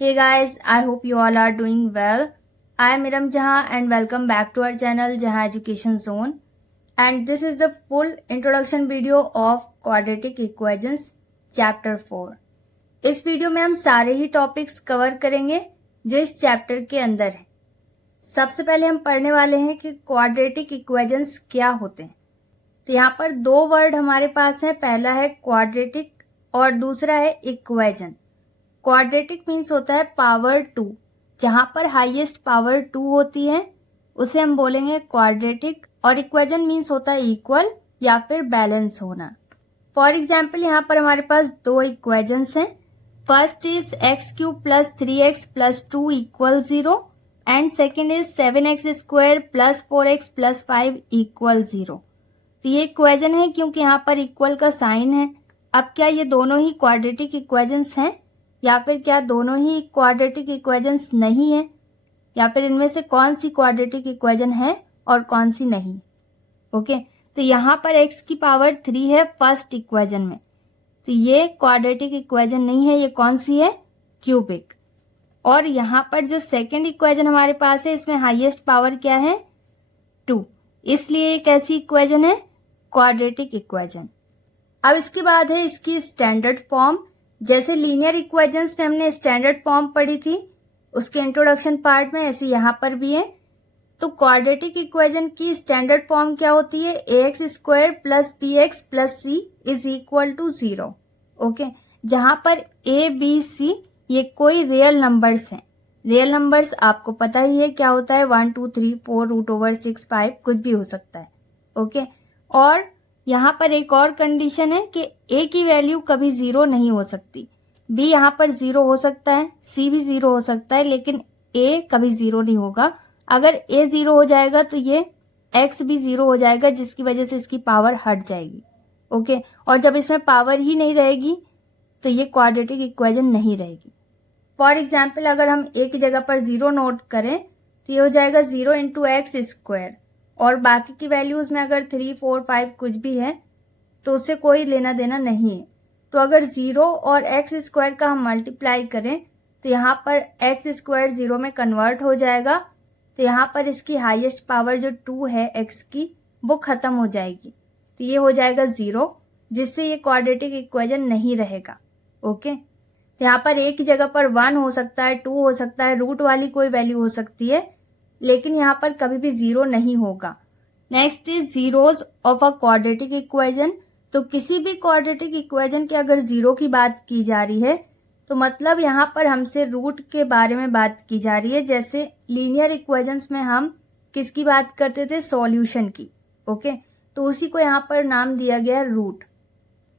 Hey guys, I hope you all are doing well. I am Iram Jahan and welcome back to our channel Jahan Education Zone. And this is the full introduction video of quadratic equations chapter 4. इस video में हम सारे ही topics cover करेंगे जो इस chapter के अंदर है। सबसे पहले हम पढ़ने वाले हैं कि क्वाड्रेटिक इक्वेशंस क्या होते हैं। तो यहाँ पर दो वर्ड हमारे पास है, पहला है क्वाड्रेटिक और दूसरा है इक्वेशन। क्वाड्रेटिक मीन्स होता है पावर 2, जहां पर हाईएस्ट पावर 2 होती है उसे हम बोलेंगे क्वाड्रेटिक, और इक्वेशन मीन्स होता है इक्वल या फिर बैलेंस होना। फॉर एग्जाम्पल यहाँ पर हमारे पास दो इक्वेशंस हैं। First is x cube plus 3x plus 2 equal 0 and second is 7x square plus 4x plus 5 equal 0। तो ये इक्वेशन है क्योंकि यहाँ पर इक्वल का साइन है। अब क्या ये दोनों ही क्वाड्रेटिक इक्वेशंस हैं या फिर क्या दोनों ही क्वाड्रेटिक इक्वेशंस नहीं है, या फिर इनमें से कौन सी क्वाड्रेटिक इक्वेशन है और कौन सी नहीं। ओके, तो यहाँ पर x की पावर 3 है फर्स्ट इक्वेशन में, तो ये क्वाड्रेटिक इक्वेशन नहीं है। ये कौन सी है? क्यूबिक। और यहाँ पर जो सेकंड इक्वेशन हमारे पास है इसमें हाईएस्ट पावर क्या है? 2, इसलिए एक ऐसी इक्वेशन है क्वाड्रेटिक इक्वेशन। अब इसके बाद है इसकी स्टैंडर्ड फॉर्म। जैसे लीनियर इक्वेशंस में हमने स्टैंडर्ड फॉर्म पढ़ी थी उसके इंट्रोडक्शन पार्ट में, ऐसे यहाँ पर भी है। तो क्वाड्रेटिक इक्वेशन की स्टैंडर्ड फॉर्म क्या होती है? ax square plus bx plus c is equal to 0। Okay, जहां पर a b c ये कोई रियल नंबर्स हैं। रियल नंबर्स आपको पता ही है क्या होता है, 1 2 3 4 रूट ओवर 6 5 कुछ भी हो सकता है। ओके, और यहाँ पर एक और कंडीशन है कि a की वैल्यू कभी 0 नहीं हो सकती। b यहाँ पर 0 हो सकता है, c भी 0 हो सकता है, लेकिन a कभी 0 नहीं होगा। अगर a 0 हो जाएगा तो ये x भी 0 हो जाएगा, जिसकी वजह से इसकी पावर हट जाएगी। ओके, और जब इसमें पावर ही नहीं रहेगी तो ये क्वाड्रेटिक इक्वेशन नहीं रहेगी। फॉर एग्जाम्पल अगर हम a की जगह पर 0 नोट करें तो ये हो जाएगा 0 इंटू एक्स स्क्वायर, और बाकी की वैल्यूज में अगर 3 4 5 कुछ भी है तो उससे कोई लेना देना नहीं है। तो अगर 0 और एक्स स्क्वायर का हम मल्टीप्लाई करें तो यहाँ पर एक्स स्क्वायर 0 में कन्वर्ट हो जाएगा। तो यहाँ पर इसकी हाईएस्ट पावर जो 2 है x की वो खत्म हो जाएगी, तो ये हो जाएगा 0, जिससे ये क्वाड्रेटिक इक्वेशन नहीं रहेगा। ओके, तो यहाँ पर a की जगह पर 1 हो सकता है, 2 हो सकता है, रूट वाली कोई वैल्यू हो सकती है, लेकिन यहाँ पर कभी भी 0 नहीं होगा। Next is zeros of a quadratic equation. तो किसी भी क्वाड्रेटिक इक्वेशन की अगर 0 की बात की जा रही है तो मतलब यहाँ पर हमसे रूट के बारे में बात की जा रही है। जैसे लीनियर इक्वेशंस में हम किसकी बात करते थे? सॉल्यूशन की। ओके, तो उसी को यहाँ पर नाम दिया गया है रूट।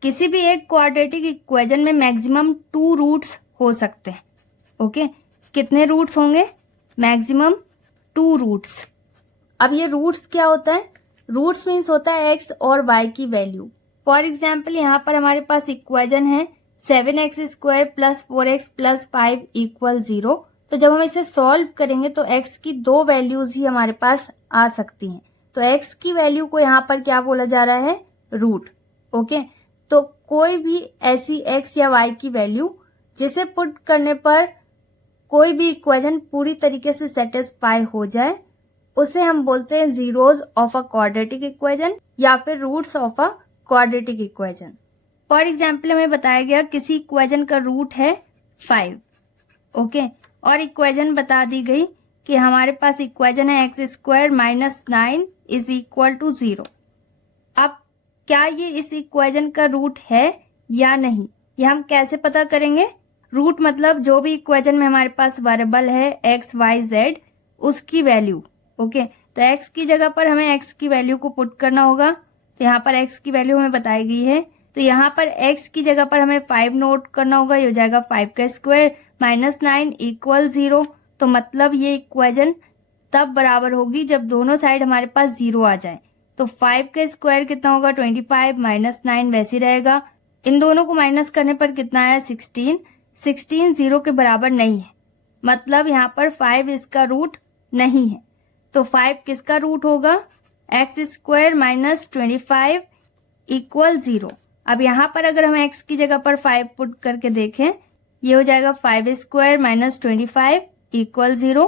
किसी भी एक क्वाड्रेटिक इक्वेशन में मैक्सिमम 2 रूट्स हो सकते हैं। ओके, कितने रूट्स होंगे? Maximum 2 roots. अब ये रूट्स क्या होता है? रूट्स मीन्स होता है x और y की वैल्यू। फॉर एग्जाम्पल यहाँ पर हमारे पास इक्वेशन है 7x square plus 4x plus 5 equal 0। तो जब हम इसे सॉल्व करेंगे तो x की 2 वैल्यूज ही हमारे पास आ सकती हैं। तो x की वैल्यू को यहाँ पर क्या बोला जा रहा है? रूट। ओके, तो कोई भी ऐसी x या y की वैल्यू जिसे पुट करने पर कोई भी इक्वेशन पूरी तरीके से सेटिस्फाई हो जाए उसे हम बोलते हैं zeros of a quadratic equation या फिर roots of a quadratic equation. For example हमें बताया गया किसी इक्वेशन का रूट है 5। ओके, और इक्वेशन बता दी गई कि हमारे पास इक्वेशन है X square minus 9 is equal to 0। अब क्या ये इस इक्वेशन का रूट है या नहीं, ये हम कैसे पता करेंगे? रूट मतलब जो भी इक्वेशन में हमारे पास वेरिएबल है एक्स वाई जेड उसकी वैल्यू। ओके, तो x की जगह पर हमें x की वैल्यू को पुट करना होगा। तो यहाँ पर x की वैल्यू हमें बताई गई है, तो यहाँ पर x की जगह पर हमें 5 नोट करना होगा। ये हो जाएगा 5 का स्क्वायर माइनस 9 इक्वल 0। तो मतलब ये इक्वेशन तब बराबर होगी जब दोनों साइड हमारे पास 0 आ जाए। तो 5 का स्क्वायर कितना होगा? 25 माइनस 9 वैसे रहेगा। इन दोनों को माइनस करने पर कितना आया? 16। 16 0 के बराबर नहीं है, मतलब यहाँ पर 5 इसका रूट नहीं है। तो 5 किसका रूट होगा? X square minus 25 equal 0। अब यहाँ पर अगर हम x की जगह पर 5 पुट करके देखें ये हो जाएगा 5 स्क्वायर माइनस 25 इक्वल 0।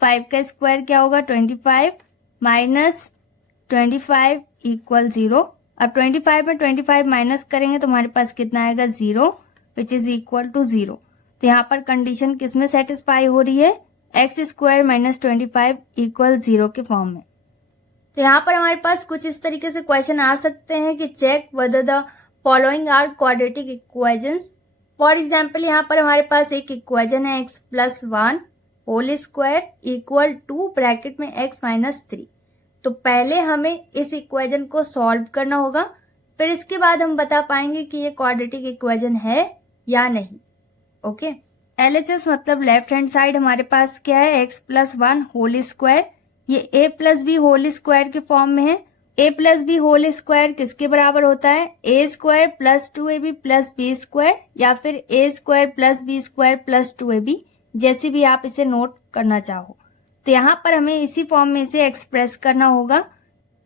5 का स्क्वायर क्या होगा 25 माइनस 25 इक्वल 0। अब 25 में 25 माइनस करेंगे तो हमारे पास कितना आएगा 0 विच इज इक्वल टू 0। तो यहाँ पर कंडीशन किस में सेटिस्फाई हो रही है, एक्स स्क्वायर माइनस 25 इक्वल 0 के फॉर्म में। तो यहाँ पर हमारे पास कुछ इस तरीके से क्वेश्चन आ सकते हैं कि check whether the following are quadratic equations. For example यहाँ पर हमारे पास एक इक्वेशन है x plus 1 whole square equal to bracket में x माइनस 3। तो पहले हमें इस इक्वेशन को सॉल्व करना होगा, फिर इसके बाद हम बता पाएंगे कि ये क्वाड्रेटिक इक्वेशन है या नहीं। ओके, LHS मतलब लेफ्ट हैंड साइड हमारे पास क्या है x प्लस 1 होल स्क्वायर, ये a plus B whole square के फॉर्म में है। a plus B whole square किसके बराबर होता है, a square plus 2ab plus B square या फिर a square plus B square plus 2ab, जैसे भी आप इसे नोट करना चाहो। तो यहाँ पर हमें इसी फॉर्म में इसे एक्सप्रेस करना होगा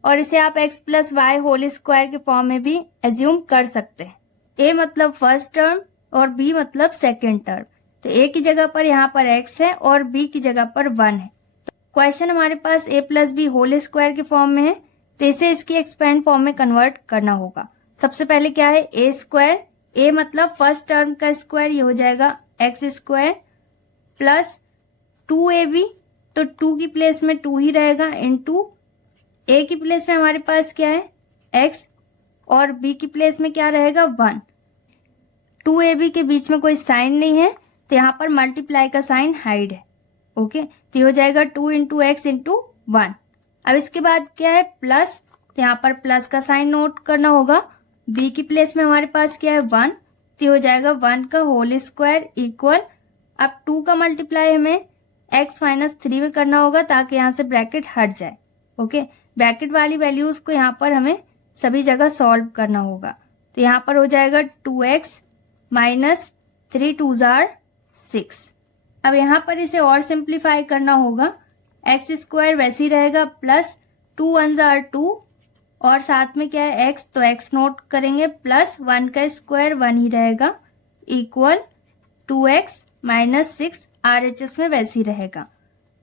और इसे आप x plus Y whole square के फॉर्म में भी एज्यूम कर सकते हैं। a मतलब फर्स्ट टर्म और b मतलब सेकेंड टर्म। तो a की जगह पर यहाँ पर x है और b की जगह पर 1 है। तो क्वेश्चन हमारे पास a plus B whole square के फॉर्म में है, तो इसे इसकी एक्सपेंड फॉर्म में कन्वर्ट करना होगा। सबसे पहले क्या है a स्क्वायर, a मतलब फर्स्ट टर्म का स्क्वायर, ये हो जाएगा x स्क्वायर प्लस 2ab, तो 2 की प्लेस में 2 ही रहेगा इनटू a की प्लेस में हमारे पास क्या है x और b की प्लेस में क्या रहेगा 1। 2ab के बीच में कोई साइन नहीं है तो यहाँ पर मल्टीप्लाई का साइन हाइड है। ओके, तो ये हो जाएगा 2 इंटू एक्स इंटू 1। अब इसके बाद क्या है प्लस, तो यहाँ पर प्लस का साइन नोट करना होगा। b की प्लेस में हमारे पास क्या है 1, तो ये हो जाएगा 1 का होल स्क्वायर इक्वल, अब 2 का मल्टीप्लाई हमें x माइनस 3 में करना होगा ताकि यहाँ से ब्रैकेट हट जाए। ओके, ब्रैकेट वाली वैल्यूज को यहाँ पर हमें सभी जगह सॉल्व करना होगा। तो यहाँ पर हो जाएगा 2x माइनस 3 2 जार 6। अब यहाँ पर इसे और सिंप्लीफाई करना होगा। एक्स स्क्वायर वैसे ही रहेगा प्लस 2 1 जार 2 और साथ में क्या है x, तो x नोट करेंगे प्लस 1 का स्क्वायर 1 ही रहेगा इक्वल 2x माइनस 6 RHS में वैसे ही रहेगा।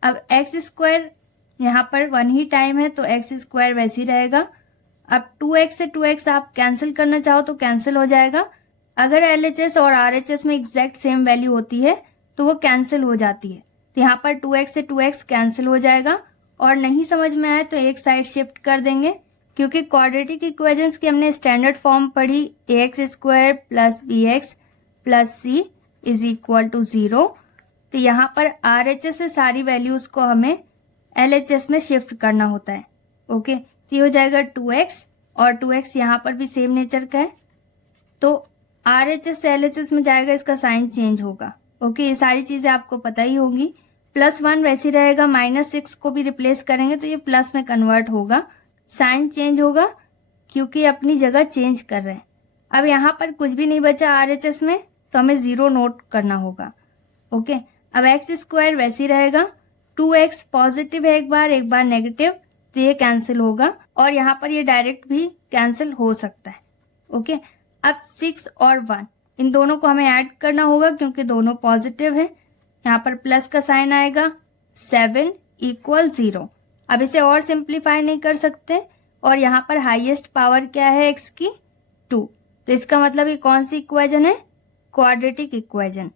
अब x स्क्वायर यहाँ पर 1 ही टाइम है तो x स्क्वायर वैसे ही रहेगा। अब 2x से 2x आप कैंसिल करना चाहो तो कैंसिल हो जाएगा। अगर LHS और RHS में एग्जैक्ट सेम वैल्यू होती है तो वो कैंसिल हो जाती है। तो यहाँ पर 2x से 2x कैंसिल हो जाएगा और नहीं समझ में आए तो एक साइड शिफ्ट कर देंगे, क्योंकि क्वाड्रेटिक इक्वेशंस की हमने स्टैंडर्ड फॉर्म पढ़ी ax square plus bx plus c is equal to 0। तो यहाँ पर RHS से सारी वैल्यूज को हमें LHS में शिफ्ट करना होता है। ओके, तो ये हो जाएगा 2x और 2x यहाँ पर भी सेम नेचर का है, तो RHS से LHS में जाएगा, इसका साइन चेंज होगा। ओके, ये सारी चीजें आपको पता ही होंगी। प्लस 1 वैसे रहेगा, माइनस 6 को भी रिप्लेस करेंगे तो ये प्लस में कन्वर्ट होगा, साइन चेंज होगा क्योंकि अपनी जगह चेंज कर रहे हैं। अब यहाँ पर कुछ भी नहीं बचा RHS में तो हमें 0 नोट करना होगा। ओके, अब एक्स स्क्वायर वैसे ही रहेगा, 2x पॉजिटिव है एक बार नेगेटिव, तो ये कैंसिल होगा और यहाँ पर ये डायरेक्ट भी कैंसिल हो सकता है। ओके, अब 6 और 1 इन दोनों को हमें ऐड करना होगा क्योंकि दोनों पॉजिटिव है। यहाँ पर प्लस का साइन आएगा, 7 इक्वल 0। अब इसे और सिंप्लीफाई नहीं कर सकते और यहाँ पर हाईएस्ट पावर क्या है x की 2, तो इसका मतलब ये कौन सी इक्वेशन है, क्वाड्रेटिक इक्वेशन।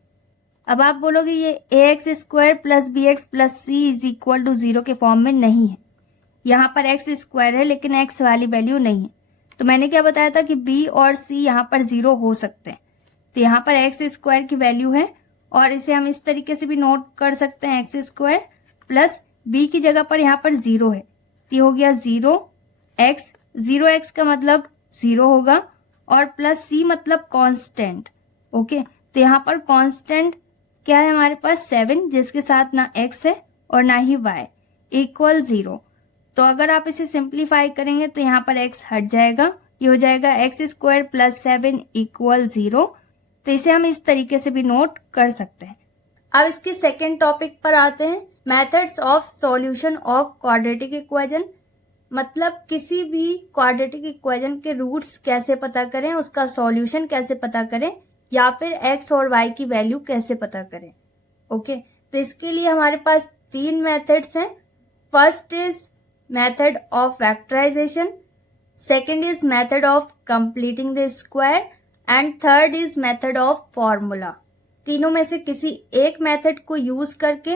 अब आप बोलोगे ये ax square plus bx plus c is equal to 0 के फॉर्म में नहीं है। यहाँ पर x स्क्वायर है लेकिन x वाली वैल्यू नहीं है। तो मैंने क्या बताया था कि b और c यहाँ पर 0 हो सकते हैं। तो यहाँ पर x स्क्वायर की वैल्यू है और इसे हम इस तरीके से भी नोट कर सकते हैं, x स्क्वायर प्लस b की जगह पर यहाँ पर 0 है, तो ये हो गया 0x, 0x का मतलब 0 होगा और प्लस c मतलब कांस्टेंट। ओके, तो यहाँ पर कांस्टेंट क्या है हमारे पास 7, जिसके साथ ना x है और ना ही y, इक्वल 0। तो अगर आप इसे सिंप्लीफाई करेंगे तो यहाँ पर x हट जाएगा, ये हो जाएगा x स्क्वायर प्लस 7 इक्वल 0। तो इसे हम इस तरीके से भी नोट कर सकते हैं। अब इसके सेकेंड टॉपिक पर आते हैं, methods of solution of quadratic equation. मतलब किसी भी क्वाड्रेटिक इक्वेशन के रूट्स कैसे पता करें, उसका सॉल्यूशन कैसे पता करें, या फिर x और y की वैल्यू कैसे पता करें। ओके, तो इसके लिए हमारे पास 3 मेथड्स हैं। First is method of factorization, second is method of completing the square and third is method of formula. तीनों में से किसी एक मेथड को यूज करके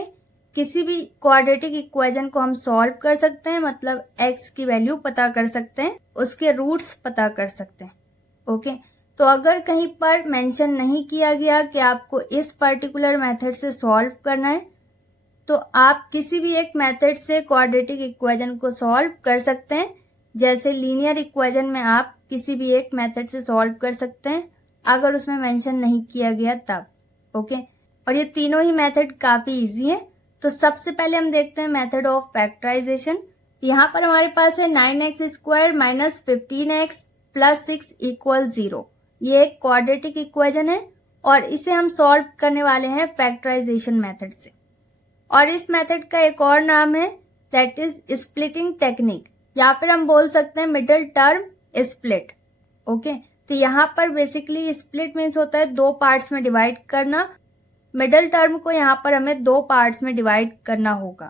किसी भी क्वाड्रेटिक इक्वेशन को हम सॉल्व कर सकते हैं, मतलब x की वैल्यू पता कर सकते हैं, उसके रूट्स पता कर सकते हैं। ओके, तो अगर कहीं पर मेंशन नहीं किया गया कि आपको इस पर्टिकुलर मेथड से सॉल्व करना है, तो आप किसी भी एक मेथड से क्वाड्रेटिक इक्वेशन को सॉल्व कर सकते हैं। जैसे लीनियर इक्वेशन में आप किसी भी एक मेथड से सॉल्व कर सकते हैं अगर उसमें मेंशन नहीं किया गया तब। ओके, और ये तीनों ही मेथड काफी इजी है। तो सबसे पहले हम देखते हैं मेथड ऑफ फैक्टराइजेशन। यहाँ पर हमारे पास है 9x² minus 15x plus 6 equal 0। ये एक क्वाड्रेटिक इक्वेशन है और इसे हम सॉल्व करने वाले हैं फैक्टराइजेशन मेथड से। और इस मेथड का एक और नाम है दैट इज स्प्लिटिंग टेक्निक, या फिर हम बोल सकते हैं मिडिल टर्म स्प्लिट। ओके, तो यहाँ पर बेसिकली स्प्लिट मीन्स होता है 2 पार्ट्स में डिवाइड करना। मिडिल टर्म को यहाँ पर हमें 2 पार्ट्स में डिवाइड करना होगा।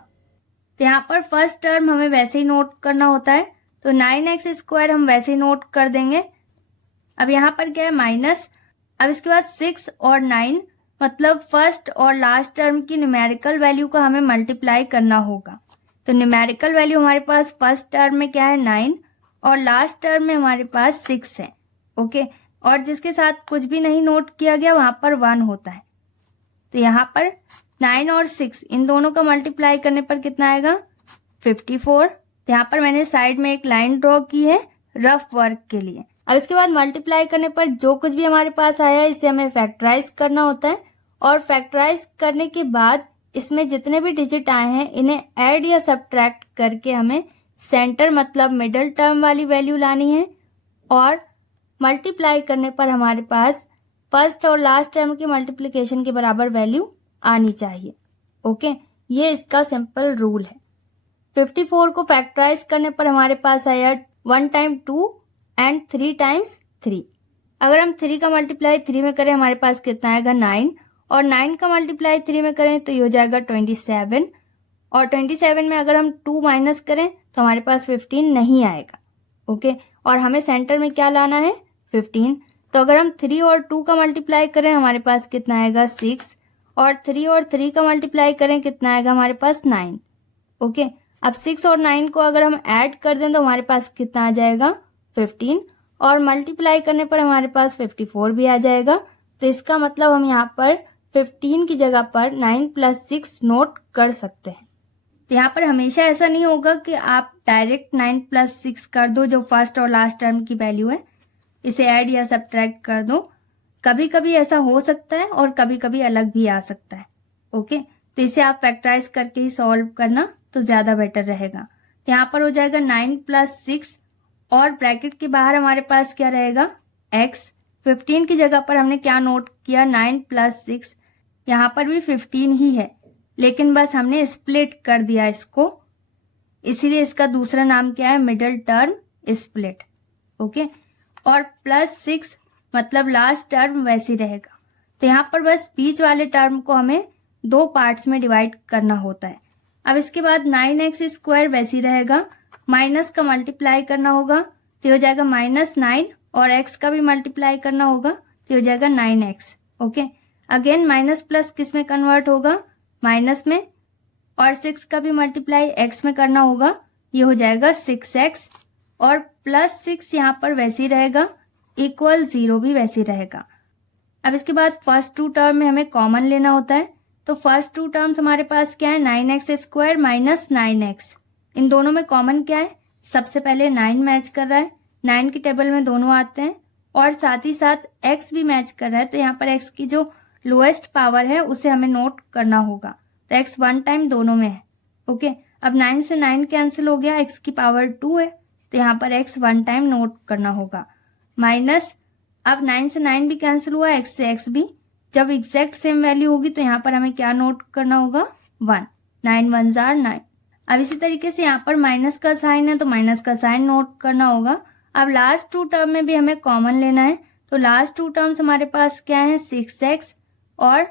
तो यहाँ पर फर्स्ट टर्म हमें वैसे ही नोट करना होता है, तो 9x² हम वैसे ही नोट कर देंगे। अब यहाँ पर क्या है माइनस, अब इसके बाद 6 और 9, मतलब फर्स्ट और लास्ट टर्म की न्यूमेरिकल वैल्यू का हमें मल्टीप्लाई करना होगा। तो न्यूमेरिकल वैल्यू हमारे पास फर्स्ट टर्म में क्या है 9 और लास्ट टर्म में हमारे पास 6 है। ओके, और जिसके साथ कुछ भी नहीं नोट किया गया वहां पर 1 होता है। तो यहाँ पर 9 और 6 इन दोनों का मल्टीप्लाई करने पर कितना आएगा 54। तो यहाँ पर मैंने साइड में एक लाइन ड्रॉ की है रफ वर्क के लिए। अब इसके बाद मल्टीप्लाई करने पर जो कुछ भी हमारे पास आया है इसे हमें फैक्टराइज करना होता है, और फैक्टराइज करने के बाद इसमें जितने भी डिजिट आए हैं इन्हें ऐड या सब्ट्रैक्ट करके हमें सेंटर मतलब मिडिल टर्म वाली वैल्यू लानी है, और मल्टीप्लाई करने पर हमारे पास फर्स्ट और लास्ट टर्म की मल्टीप्लिकेशन के बराबर वैल्यू आनी चाहिए। ओके, ये इसका सिंपल रूल है। 54 को फैक्टराइज करने पर हमारे पास आया 1 टाइम 2 एंड 3 टाइम्स 3। अगर हम 3 का मल्टीप्लाई 3 में करें हमारे पास कितना आएगा 9, और 9 का मल्टीप्लाई 3 में करें तो ये हो जाएगा 27, और 27 में अगर हम 2 माइनस करें तो हमारे पास 15 नहीं आएगा। ओके, और हमें सेंटर में क्या लाना है 15। तो अगर हम 3 और 2 का मल्टीप्लाई करें हमारे पास कितना आएगा 6, और 3 और 3 का मल्टीप्लाई करें कितना आएगा हमारे पास 9। ओके, अब 6 और 9 को अगर हम ऐड कर दें तो हमारे पास कितना आ जाएगा 15, और मल्टीप्लाई करने पर हमारे पास 54 भी आ जाएगा। तो इसका मतलब हम यहाँ पर 15 की जगह पर 9 + 6 नोट कर सकते हैं। तो यहाँ पर हमेशा ऐसा नहीं होगा कि आप डायरेक्ट 9 + 6 कर दो, जो फर्स्ट और लास्ट टर्म की वैल्यू है इसे ऐड या सब्ट्रैक्ट कर दो। कभी कभी ऐसा हो सकता है और कभी कभी अलग भी आ सकता है। ओके, तो इसे आप फैक्टराइज करके ही सॉल्व करना तो ज्यादा बेटर रहेगा। तो यहाँ पर हो जाएगा 9 + 6, और ब्रैकेट के बाहर हमारे पास क्या रहेगा x। 15 की जगह पर हमने क्या नोट किया 9 + 6, यहाँ पर भी 15 ही है, लेकिन बस हमने स्प्लिट कर दिया इसको, इसीलिए इसका दूसरा नाम क्या है मिडिल टर्म स्प्लिट। ओके, और +6 मतलब लास्ट टर्म वैसे रहेगा। तो यहाँ पर बस बीच वाले टर्म को हमें 2 पार्ट्स में डिवाइड करना होता है। अब इसके बाद 9x² वैसे रहेगा, माइनस का मल्टीप्लाई करना होगा तो हो जाएगा -9, और x का भी मल्टीप्लाई करना होगा तो हो जाएगा 9x। Okay, again minus plus किस में कन्वर्ट होगा माइनस में, और 6 का भी मल्टीप्लाई x में करना होगा, ये हो जाएगा 6x, और +6 यहाँ पर वैसे ही रहेगा, इक्वल 0 भी वैसे ही रहेगा। अब इसके बाद फर्स्ट 2 टर्म में हमें कॉमन लेना होता है। तो फर्स्ट 2 टर्म्स हमारे पास क्या है 9x² माइनस 9x। इन दोनों में कॉमन क्या है, सबसे पहले 9 मैच कर रहा है, 9 की टेबल में दोनों आते हैं, और साथ ही साथ x भी मैच कर रहा है। तो यहाँ पर x की जो लोएस्ट पावर है उसे हमें नोट करना होगा। तो x 1 टाइम दोनों में है। ओके, अब 9 से 9 कैंसिल हो गया, x की पावर 2 है, तो यहाँ पर x 1 टाइम नोट करना होगा, माइनस अब 9 से 9 भी कैंसिल हुआ, x से x भी, जब एग्जैक्ट सेम वैल्यू होगी तो यहाँ पर हमें क्या नोट करना होगा 1, 9 1s are 9। अब इसी तरीके से यहाँ पर माइनस का साइन है तो माइनस का साइन नोट करना होगा। अब लास्ट 2 टर्म में भी हमें कॉमन लेना है, तो लास्ट टू टर्म्स हमारे पास क्या है, 6x और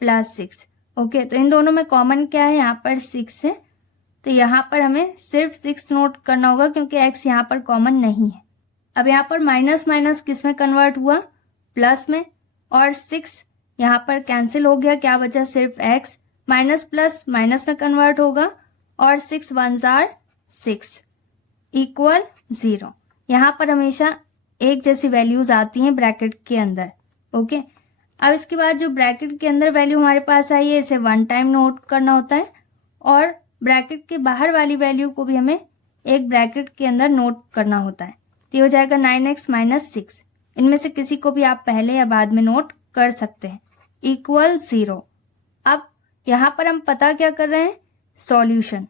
+6। ओके, तो इन दोनों में कॉमन क्या है, यहाँ पर 6 है, तो यहाँ पर हमें सिर्फ 6 नोट करना होगा क्योंकि x यहाँ पर कॉमन नहीं है। अब यहाँ पर माइनस माइनस किस में कन्वर्ट हुआ, प्लस में, और 6 यहाँ पर कैंसिल हो गया, क्या बचा, सिर्फ x, माइनस प्लस माइनस में कन्वर्ट होगा और 6 1s are 6 इक्वल 0। यहाँ पर हमेशा एक जैसी वैल्यूज आती हैं ब्रैकेट के अंदर। ओके, अब इसके बाद जो ब्रैकेट के अंदर वैल्यू हमारे पास आई है इसे 1 टाइम नोट करना होता है और ब्रैकेट के बाहर वाली वैल्यू को भी हमें एक ब्रैकेट के अंदर नोट करना होता है। तो ये हो जाएगा 9x - 6, इनमें से किसी को भी आप पहले या बाद में नोट कर सकते हैं, इक्वल 0। अब यहाँ पर हम पता क्या कर रहे हैं, सॉल्यूशन।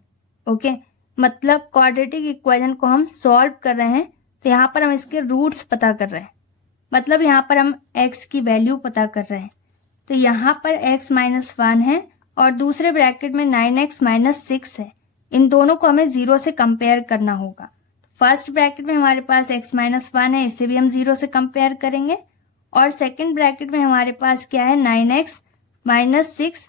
ओके, मतलब क्वाड्रेटिक इक्वेशन को हम सॉल्व कर रहे हैं, तो यहाँ पर हम इसके रूट्स पता कर रहे हैं, मतलब यहाँ पर हम x की वैल्यू पता कर रहे हैं। तो यहाँ पर x - 1 है और दूसरे ब्रैकेट में 9x - 6 है, इन दोनों को हमें 0 से कंपेयर करना होगा। फर्स्ट ब्रैकेट में हमारे पास x - 1 है, इसे भी हम 0 से कंपेयर करेंगे, और सेकंड ब्रैकेट में हमारे पास क्या है, 9x - 6,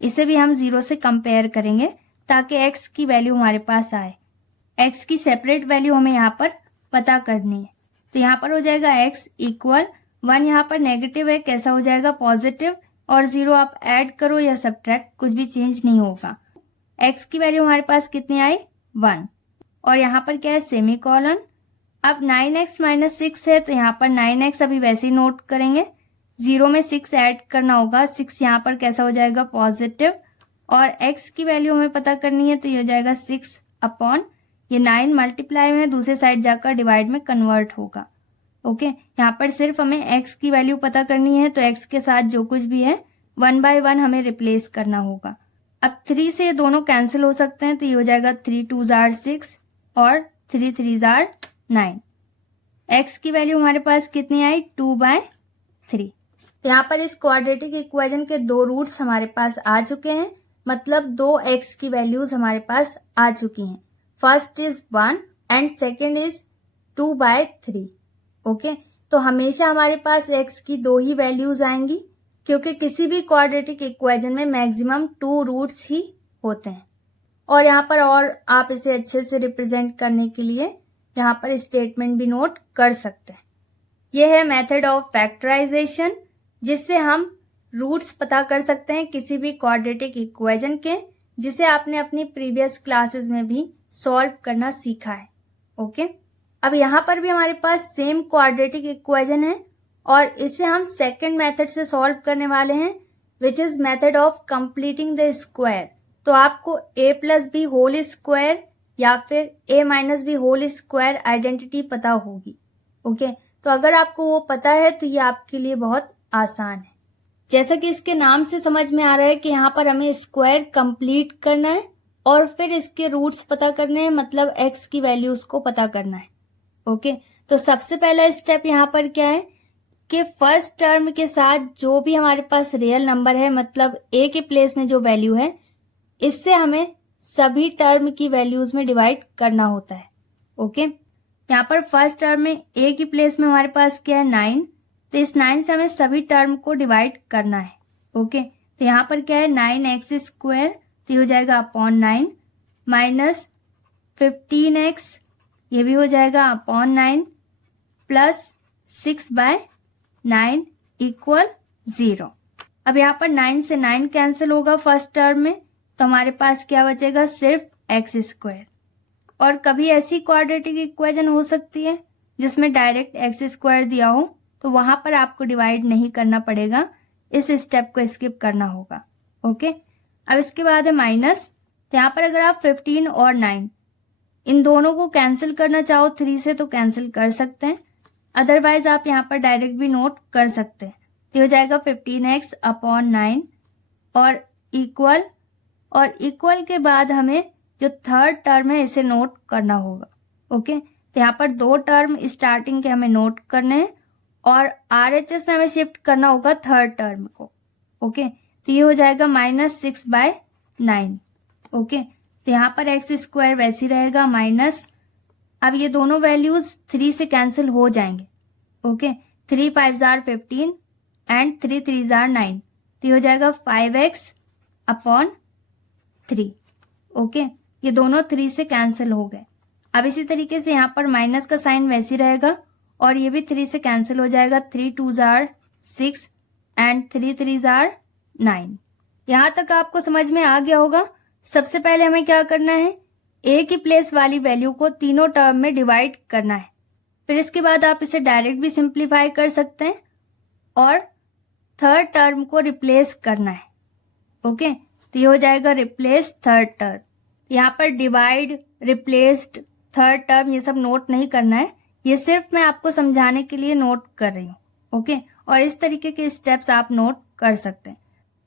इसे भी हम 0 से कंपेयर करेंगे ताकि x की वैल्यू हमारे पास आए। x की सेपरेट वैल्यू हमें यहाँ पर पता करनी है, तो यहाँ पर हो जाएगा x इक्वल 1, यहाँ पर नेगेटिव है, कैसा हो जाएगा, पॉजिटिव, और 0 आप ऐड करो या सब्ट्रैक्ट, कुछ भी चेंज नहीं होगा। x की वैल्यू हमारे पास कितनी आई, 1, और यहाँ पर क्या है, सेमी कॉलन। अब 9x - 6 है, तो यहाँ पर 9x अभी वैसे ही नोट करेंगे, 0 में 6 ऐड करना होगा, 6 यहाँ पर कैसा हो जाएगा, पॉजिटिव, और x की वैल्यू हमें पता करनी है, तो ये हो जाएगा 6 अपॉन, ये 9 मल्टीप्लाई में दूसरे साइड जाकर डिवाइड में कन्वर्ट होगा। ओके, यहाँ पर सिर्फ हमें x की वैल्यू पता करनी है, तो x के साथ जो कुछ भी है 1 by 1 हमें रिप्लेस करना होगा। अब 3 से ये दोनों कैंसिल हो सकते हैं, तो ये हो जाएगा 3 2s are 6 और 3 3s are 9। x की वैल्यू हमारे पास कितनी आई, 2/3। तो यहाँ पर इस क्वाड्रेटिक इक्वेशन के दो रूट्स हमारे पास आ चुके हैं, मतलब दो x की वैल्यूज हमारे पास आ चुकी हैं। First is 1 and second is 2/3। Okay, तो हमेशा हमारे पास x की दो ही वैल्यूज आएंगी क्योंकि किसी भी क्वाड्रेटिक इक्वेशन में मैक्सिमम 2 रूट्स ही होते हैं। और यहाँ पर और आप इसे अच्छे से रिप्रेजेंट करने के लिए यहाँ पर स्टेटमेंट भी नोट कर सकते हैं। यह है मेथड ऑफ फैक्टराइजेशन, जिससे हम रूट्स पता कर सकते हैं किसी भी क्वाड्रेटिक इक्वेशन के, जिसे आपने अपनी प्रीवियस क्लासेस में भी सॉल्व करना सीखा है। ओके, अब यहाँ पर भी हमारे पास सेम क्वाड्रेटिक इक्वेशन है और इसे हम सेकंड मेथड से सॉल्व करने वाले हैं, which is method of completing the square. तो आपको a + b होल स्क्वायर या फिर a - b whole square identity पता होगी। ओके, तो अगर आपको वो पता है तो ये आपके लिए बहुत आसान है। जैसा कि इसके नाम से समझ में आ रहा है कि यहाँ पर हमें स्क्वायर कंप्लीट करना है और फिर इसके रूट्स पता करने हैं, मतलब x की वैल्यूज को पता करना है। ओके, तो सबसे पहला स्टेप यहाँ पर क्या है कि फर्स्ट टर्म के साथ जो भी हमारे पास रियल नंबर है, मतलब a के प्लेस में जो वैल्यू है, इससे हमें सभी टर्म की वैल्यूज में डिवाइड करना होता है। ओके, यहाँ पर फर्स्ट टर्म में a की प्लेस में हमारे पास क्या है, 9, तो इस 9 से हमें सभी टर्म को डिवाइड करना है। ओके, तो यहाँ पर क्या है, 9x², तो ये हो जाएगा अपॉन 9, माइनस 15x, ये भी हो जाएगा अपॉन 9, प्लस 6/9 इक्वल 0। अब यहाँ पर 9 से 9 कैंसिल होगा फर्स्ट टर्म में, तो हमारे पास क्या बचेगा, सिर्फ x²। और कभी ऐसी क्वाड्रेटिक इक्वेशन हो सकती है जिसमें डायरेक्ट x² दिया हो, तो वहां पर आपको डिवाइड नहीं करना पड़ेगा, इस स्टेप को स्किप करना होगा। ओके, अब इसके बाद है माइनस, तो यहाँ पर अगर आप 15 और 9 इन दोनों को कैंसिल करना चाहो 3 से तो कैंसिल कर सकते हैं, अदरवाइज आप यहाँ पर डायरेक्ट भी नोट कर सकते हैं। तो हो जाएगा 15x अपॉन 9 और इक्वल के बाद हमें जो थर्ड टर्म है इसे नोट करना होगा। ओके, तो यहाँ पर 2 टर्म स्टार्टिंग के हमें नोट करने हैं और RHS में हमें शिफ्ट करना होगा थर्ड टर्म को। ओके, तो ये हो जाएगा -6/9। ओके, तो यहाँ पर x² वैसे ही रहेगा माइनस, अब ये दोनों वैल्यूज 3 से कैंसिल हो जाएंगे। ओके, 3 5 जार 15 एंड 3 3 जार 9, तो ये हो जाएगा 5x अपॉन 3। ओके, ये दोनों 3 से कैंसिल हो गए। अब इसी तरीके से यहाँ पर माइनस का साइन वैसे ही रहेगा और ये भी 3 से कैंसिल हो जाएगा। 3 2 जार 6 एंड 3 3 जार 9। यहाँ तक आपको समझ में आ गया होगा। सबसे पहले हमें क्या करना है, ए की प्लेस वाली वैल्यू को तीनों टर्म में डिवाइड करना है। फिर इसके बाद आप इसे डायरेक्ट भी सिंप्लीफाई कर सकते हैं और थर्ड टर्म को रिप्लेस करना है। ओके, तो ये हो जाएगा रिप्लेस थर्ड टर्म। यहाँ पर डिवाइड, रिप्लेस्ड, थर्ड टर्म ये सब नोट नहीं करना है, ये सिर्फ मैं आपको समझाने के लिए नोट कर रही हूँ। ओके, और इस तरीके के स्टेप्स आप नोट कर सकते हैं।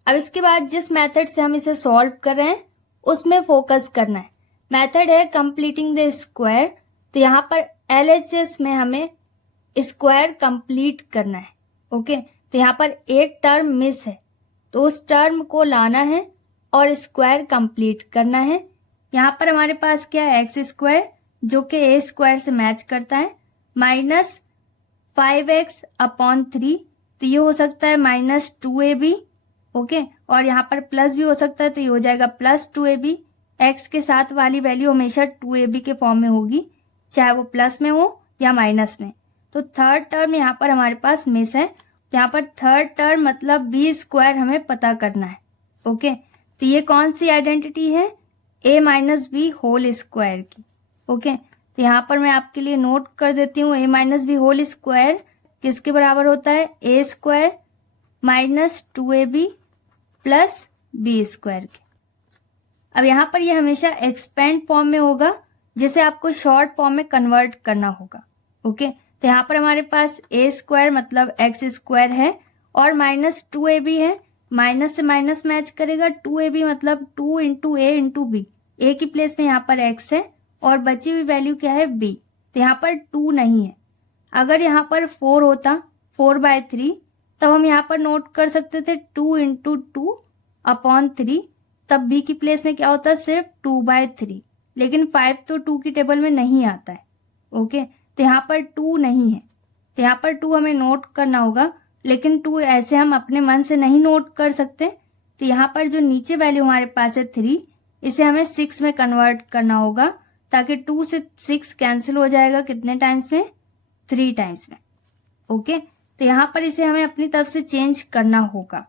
अब इसके बाद जिस मेथड से हम इसे सॉल्व कर रहे हैं उसमें फोकस करना है। मेथड है कंप्लीटिंग द स्क्वायर। तो यहाँ पर LHS में हमें स्क्वायर कंप्लीट करना है। ओके, तो यहाँ पर एक टर्म मिस है तो उस टर्म को लाना है और स्क्वायर कंप्लीट करना है। यहाँ पर हमारे पास क्या है, एक्स स्क्वायर जो कि ए स्क्वायर से मैच करता है, माइनस 5x अपॉन 3, तो ये हो सकता है माइनस 2ab। ओके, और यहाँ पर प्लस भी हो सकता है, तो ये हो जाएगा प्लस 2ab। एक्स के साथ वाली वैल्यू हमेशा 2ab के फॉर्म में होगी, चाहे वो प्लस में हो या माइनस में। तो थर्ड टर्म यहाँ पर हमारे पास मिस है। यहाँ पर थर्ड टर्म मतलब बी स्क्वायर हमें पता करना है। ओके, तो ये कौन सी आइडेंटिटी है, a minus B whole square की। ओके, तो यहाँ पर मैं आपके लिए नोट कर देती हूँ, a minus B whole square किसके बराबर होता है, a square minus 2ab plus B square के। अब यहाँ पर ये हमेशा एक्सपेंड फॉर्म में होगा जिसे आपको शॉर्ट फॉर्म में कन्वर्ट करना होगा। ओके, तो यहाँ पर हमारे पास a स्क्वायर मतलब एक्स स्क्वायर है और माइनस 2ab है, माइनस से माइनस मैच करेगा, 2ab मतलब 2 इंटू ए इंटू बी। ए की प्लेस में यहाँ पर x है और बची हुई वैल्यू क्या है, b। तो यहाँ पर 2 नहीं है। अगर यहाँ पर 4 होता, 4/3, तब हम यहाँ पर नोट कर सकते थे 2 इंटू 2 अपॉन 3, तब b की प्लेस में क्या होता, सिर्फ 2/3। लेकिन 5 तो 2 की टेबल में नहीं आता है। ओके, तो यहाँ पर 2 नहीं है, तो यहाँ पर 2 हमें नोट करना होगा, लेकिन 2 ऐसे हम अपने मन से नहीं नोट कर सकते। तो यहाँ पर जो नीचे वैल्यू हमारे पास है 3, इसे हमें 6 में कन्वर्ट करना होगा, ताकि 2 से 6 कैंसिल हो जाएगा कितने टाइम्स में, 3 टाइम्स में। ओके, तो यहाँ पर इसे हमें अपनी तरफ से चेंज करना होगा,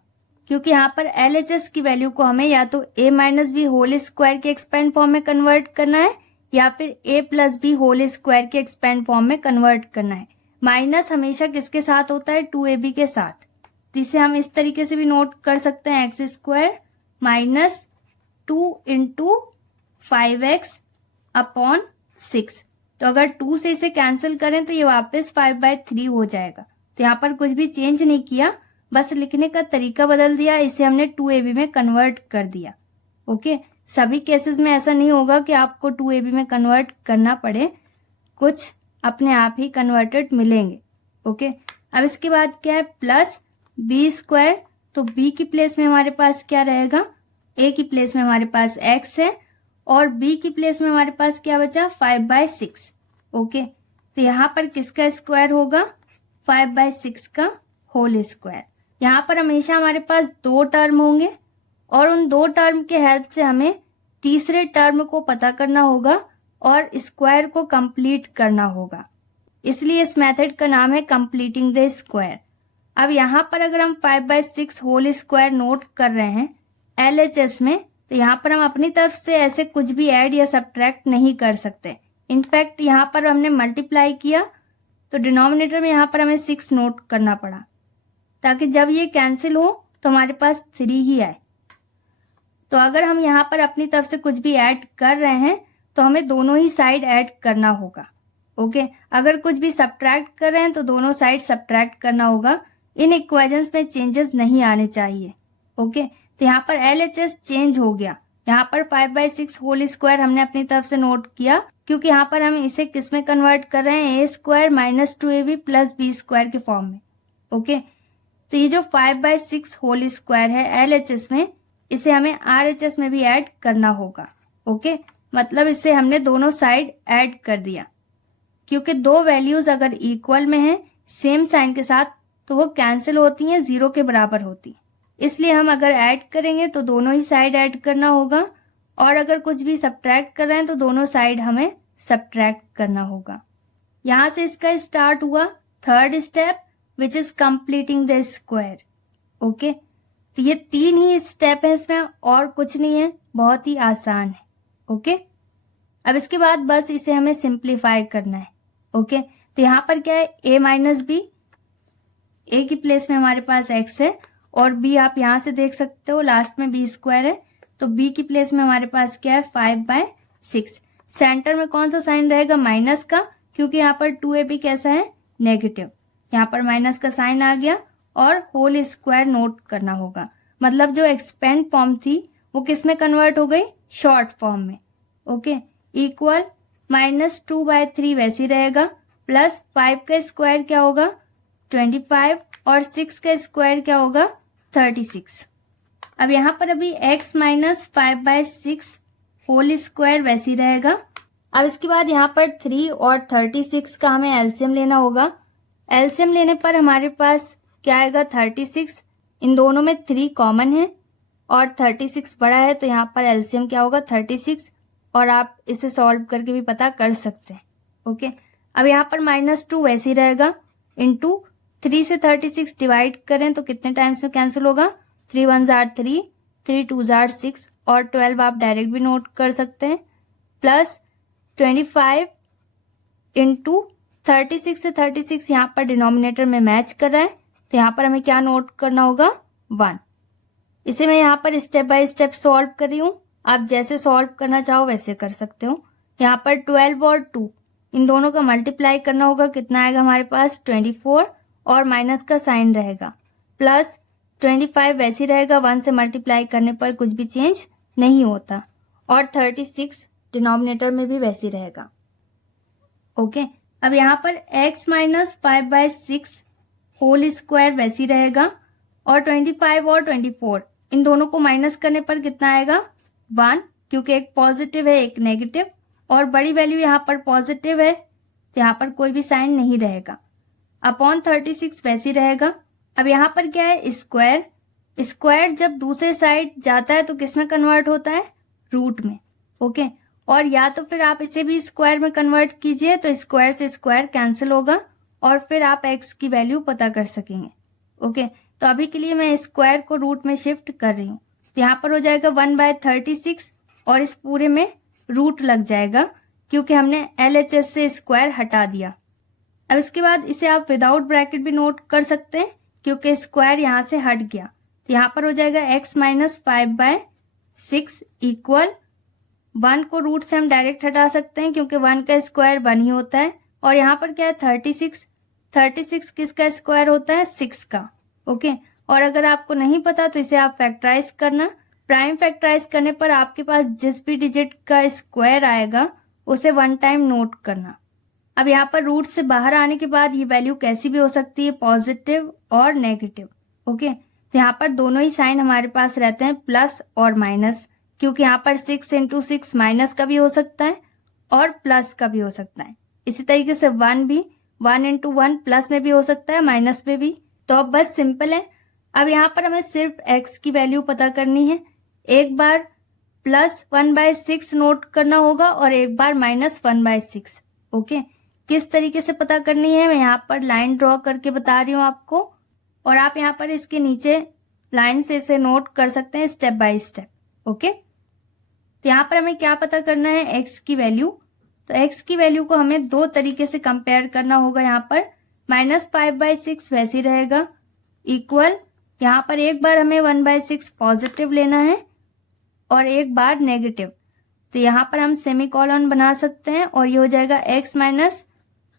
क्योंकि यहाँ पर LHS की वैल्यू को हमें या तो a minus B whole square के एक्सपेंड फॉर्म में कन्वर्ट करना है या फिर a plus B whole square के एक्सपेंड फॉर्म में कन्वर्ट करना है। माइनस हमेशा किसके साथ होता है, 2ab के साथ। तो इसे हम इस तरीके से भी नोट कर सकते हैं, x square minus 2 into 5x upon 6। तो अगर 2 से इसे कैंसिल करें तो ये वापस 5/3 हो जाएगा। तो यहाँ पर कुछ भी चेंज नहीं किया, बस लिखने का तरीका बदल दिया, इसे हमने 2ab में कन्वर्ट कर दिया। ओके, सभी केसेस में ऐसा नहीं होगा कि आपको 2ab में कन्वर्ट करना पड़े, कुछ अपने आप ही कन्वर्टेड मिलेंगे। ओके, अब इसके बाद क्या है, प्लस बी स्क्वायर। तो b की प्लेस में हमारे पास क्या रहेगा, a की प्लेस में हमारे पास x है और b की प्लेस में हमारे पास क्या बचा, 5/6। ओके, तो यहाँ पर किसका स्क्वायर होगा, 5/6 का होल स्क्वायर। यहाँ पर हमेशा हमारे पास 2 टर्म होंगे और उन 2 टर्म के हेल्प से हमें तीसरे टर्म को पता करना होगा और स्क्वायर को कंप्लीट करना होगा। इसलिए इस मेथड का नाम है कंप्लीटिंग द स्क्वायर। अब यहाँ पर अगर हम 5/6 होल स्क्वायर नोट कर रहे हैं LHS में, तो यहाँ पर हम अपनी तरफ से ऐसे कुछ भी ऐड या सब्ट्रैक्ट नहीं कर सकते। इनफैक्ट यहाँ पर हमने मल्टीप्लाई किया तो डिनोमिनेटर में यहाँ पर हमें 6 नोट करना पड़ा, ताकि जब ये कैंसिल हो तो हमारे पास 3 ही आए। तो अगर हम यहाँ पर अपनी तरफ से कुछ भी ऐड कर रहे हैं तो हमें दोनों ही साइड ऐड करना होगा। ओके, अगर कुछ भी सब्ट्रैक्ट कर रहे हैं तो दोनों साइड सब्ट्रैक्ट करना होगा। इन इक्वेशंस में चेंजेस नहीं आने चाहिए। ओके, तो यहाँ पर LHS चेंज हो गया। यहाँ पर 5/6 होल स्क्वायर हमने अपनी तरफ से नोट किया, क्योंकि यहाँ पर हम इसे किस में कन्वर्ट कर रहे हैं, a square minus 2ab plus B square के फॉर्म में। ओके, तो ये जो 5/6 होल स्क्वायर है LHS में, इसे हमें RHS में भी ऐड करना होगा। ओके, मतलब इसे हमने दोनों साइड ऐड कर दिया, क्योंकि 2 वैल्यूज अगर इक्वल में है सेम साइन के साथ तो वो कैंसिल होती हैं, 0 के बराबर होती। इसलिए हम अगर ऐड करेंगे तो दोनों ही साइड ऐड करना होगा, और अगर कुछ भी सब्ट्रैक्ट कर रहे हैं तो दोनों साइड हमें सब्ट्रैक्ट करना होगा। यहाँ से इसका स्टार्ट हुआ third step, which is completing the square. Okay, तो ये 3 ही स्टेप है इसमें, और कुछ नहीं है, बहुत ही आसान है। ओके, अब इसके बाद बस इसे हमें सिंप्लीफाई करना है। ओके, तो यहाँ पर क्या है, a माइनस बी, a की प्लेस में हमारे पास x है, और b आप यहाँ से देख सकते हो लास्ट में b स्क्वायर है, तो b की प्लेस में हमारे पास क्या है 5/6। सेंटर में कौन सा साइन रहेगा, माइनस का, क्योंकि यहाँ पर 2ab कैसा है, नेगेटिव। यहाँ पर माइनस का साइन आ गया, और होल स्क्वायर नोट करना होगा। मतलब जो एक्सपेंड फॉर्म थी वो किस में कन्वर्ट हो गई, शॉर्ट फॉर्म में। ओके, इक्वल -2/3 वैसे रहेगा, प्लस 5 का स्क्वायर क्या होगा 25, और 6 का स्क्वायर क्या होगा 36। अब यहाँ पर अभी x माइनस 5/6 होल स्क्वायर वैसे रहेगा। अब इसके बाद यहाँ पर 3 और 36 का हमें एलसीएम लेना होगा। एलसीएम लेने पर हमारे पास क्या आएगा 36, इन दोनों में 3 कॉमन है और 36 बड़ा है, तो यहाँ पर एलसीएम क्या होगा 36, और आप इसे सॉल्व करके भी पता कर सकते हैं। ओके, अब यहाँ पर -2 वैसे ही रहेगा, इंटू 3 से 36 डिवाइड करें तो कितने टाइम्स में कैंसिल होगा, 3 1 जार 3, 3 2 जार 6, और 12 आप डायरेक्ट भी नोट कर सकते हैं, प्लस 25 इंटू 36 से 36 यहाँ पर डिनोमिनेटर में मैच कर रहा है, तो यहाँ पर हमें क्या नोट करना होगा 1। इसे मैं यहाँ पर स्टेप बाय स्टेप सॉल्व कर रही हूँ, आप जैसे सॉल्व करना चाहो वैसे कर सकते हो। यहाँ पर 12 और 2 इन दोनों का मल्टीप्लाई करना होगा, कितना आएगा हमारे पास 24, और माइनस का साइन रहेगा, प्लस 25 वैसे रहेगा, 1 से मल्टीप्लाई करने पर कुछ भी चेंज नहीं होता, और 36 डिनोमिनेटर में भी वैसे रहेगा। ओके, अब यहाँ पर x माइनस 5/6 होल स्क्वायर वैसी रहेगा, और 25 और 24 इन दोनों को माइनस करने पर कितना आएगा 1, क्योंकि एक पॉजिटिव है एक नेगेटिव, और बड़ी वैल्यू यहाँ पर पॉजिटिव है तो यहाँ पर कोई भी साइन नहीं रहेगा, अपॉन 36 वैसी रहेगा। अब यहाँ पर क्या है स्क्वायर, स्क्वायर जब दूसरे साइड जाता है तो किस में कन्वर्ट होता है, रूट में। ओके, और या तो फिर आप इसे भी स्क्वायर में कन्वर्ट कीजिए, तो स्क्वायर से स्क्वायर कैंसिल होगा, और फिर आप x की वैल्यू पता कर सकेंगे। ओके, तो अभी के लिए मैं स्क्वायर को रूट में शिफ्ट कर रही हूँ, तो यहाँ पर हो जाएगा 1/36, और इस पूरे में रूट लग जाएगा क्योंकि हमने LHS से स्क्वायर हटा दिया। अब इसके बाद इसे आप विदाउट ब्रैकेट भी नोट कर सकते हैं क्योंकि स्क्वायर यहाँ से हट गया, तो यहाँ पर हो जाएगा x माइनस 5/6 इक्वल 1 को रूट से हम डायरेक्ट हटा सकते हैं क्योंकि 1 का स्क्वायर 1 ही होता है, और यहाँ पर क्या है 36 किसका स्क्वायर होता है 6 का। ओके, और अगर आपको नहीं पता तो इसे आप फैक्टराइज करना, प्राइम फैक्टराइज करने पर आपके पास जिस भी डिजिट का स्क्वायर आएगा उसे 1 टाइम नोट करना। अब यहाँ पर रूट से बाहर आने के बाद ये वैल्यू कैसी भी हो सकती है, पॉजिटिव और नेगेटिव। ओके, तो यहाँ पर दोनों ही साइन हमारे पास रहते हैं, प्लस और माइनस, क्योंकि यहाँ पर 6 इंटू 6 माइनस का भी हो सकता है और प्लस का भी हो सकता है। इसी तरीके से 1 भी 1 इंटू 1 प्लस में भी हो सकता है, माइनस में भी। तो अब बस सिंपल है, अब यहाँ पर हमें सिर्फ x की वैल्यू पता करनी है। एक बार प्लस 1/6 नोट करना होगा और एक बार -1/6। ओके, किस तरीके से पता करनी है मैं यहाँ पर लाइन ड्रॉ करके बता रही हूँ आपको, और आप यहाँ पर इसके नीचे लाइन से इसे नोट कर सकते हैं स्टेप बाय स्टेप। ओके, तो यहाँ पर हमें क्या पता करना है x की वैल्यू, तो x की वैल्यू को हमें 2 तरीके से कंपेयर करना होगा। यहाँ पर -5/6 वैसे ही रहेगा, इक्वल यहाँ पर एक बार हमें 1/6 पॉजिटिव लेना है और एक बार नेगेटिव, तो यहाँ पर हम सेमीकोलन बना सकते हैं और ये हो जाएगा x माइनस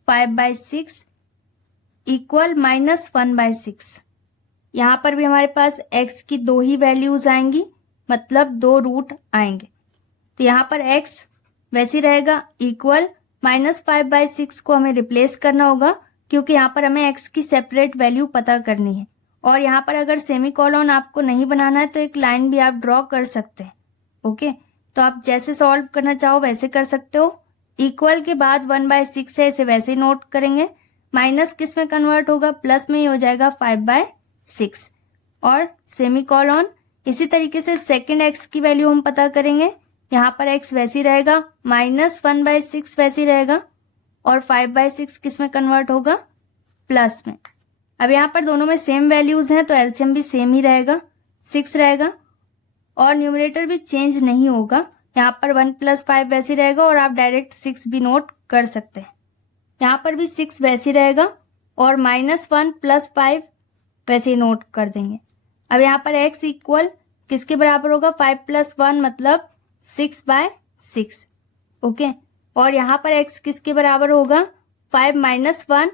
5/6 इक्वल -1/6। यहाँ पर भी हमारे पास x की 2 ही वैल्यूज आएंगी, मतलब 2 रूट आएंगे, तो यहाँ पर x वैसे रहेगा इक्वल -5/6 को हमें रिप्लेस करना होगा क्योंकि यहाँ पर हमें x की सेपरेट वैल्यू पता करनी है। और यहाँ पर अगर सेमीकोलन आपको नहीं बनाना है तो एक लाइन भी आप ड्रॉ कर सकते हैं। ओके, तो आप जैसे सॉल्व करना चाहो वैसे कर सकते हो। इक्वल के बाद 1/6 है, इसे वैसे ही नोट करेंगे, माइनस किस में कन्वर्ट होगा, प्लस में ही हो जाएगा 5/6 और सेमीकोलन। इसी तरीके से सेकंड एक्स की वैल्यू हम पता करेंगे। यहाँ पर एक्स वैसी रहेगा, -1/6 वैसी रहेगा और 5/6 किस में कन्वर्ट होगा, प्लस में। अब यहाँ पर दोनों में सेम वैल्यूज हैं तो एलसीएम भी सेम ही रहेगा, 6 रहेगा और न्यूमरेटर भी चेंज नहीं होगा। यहाँ पर 1 + 5 वैसी रहेगा और आप डायरेक्ट 6 भी नोट कर सकते हैं। यहाँ पर भी 6 वैसी रहेगा और -1 + 5 वैसे ही नोट कर देंगे। अब यहाँ पर x इक्वल किसके बराबर होगा, 5 + 1 मतलब 6/6। ओके, और यहाँ पर x किसके बराबर होगा, 5 - 1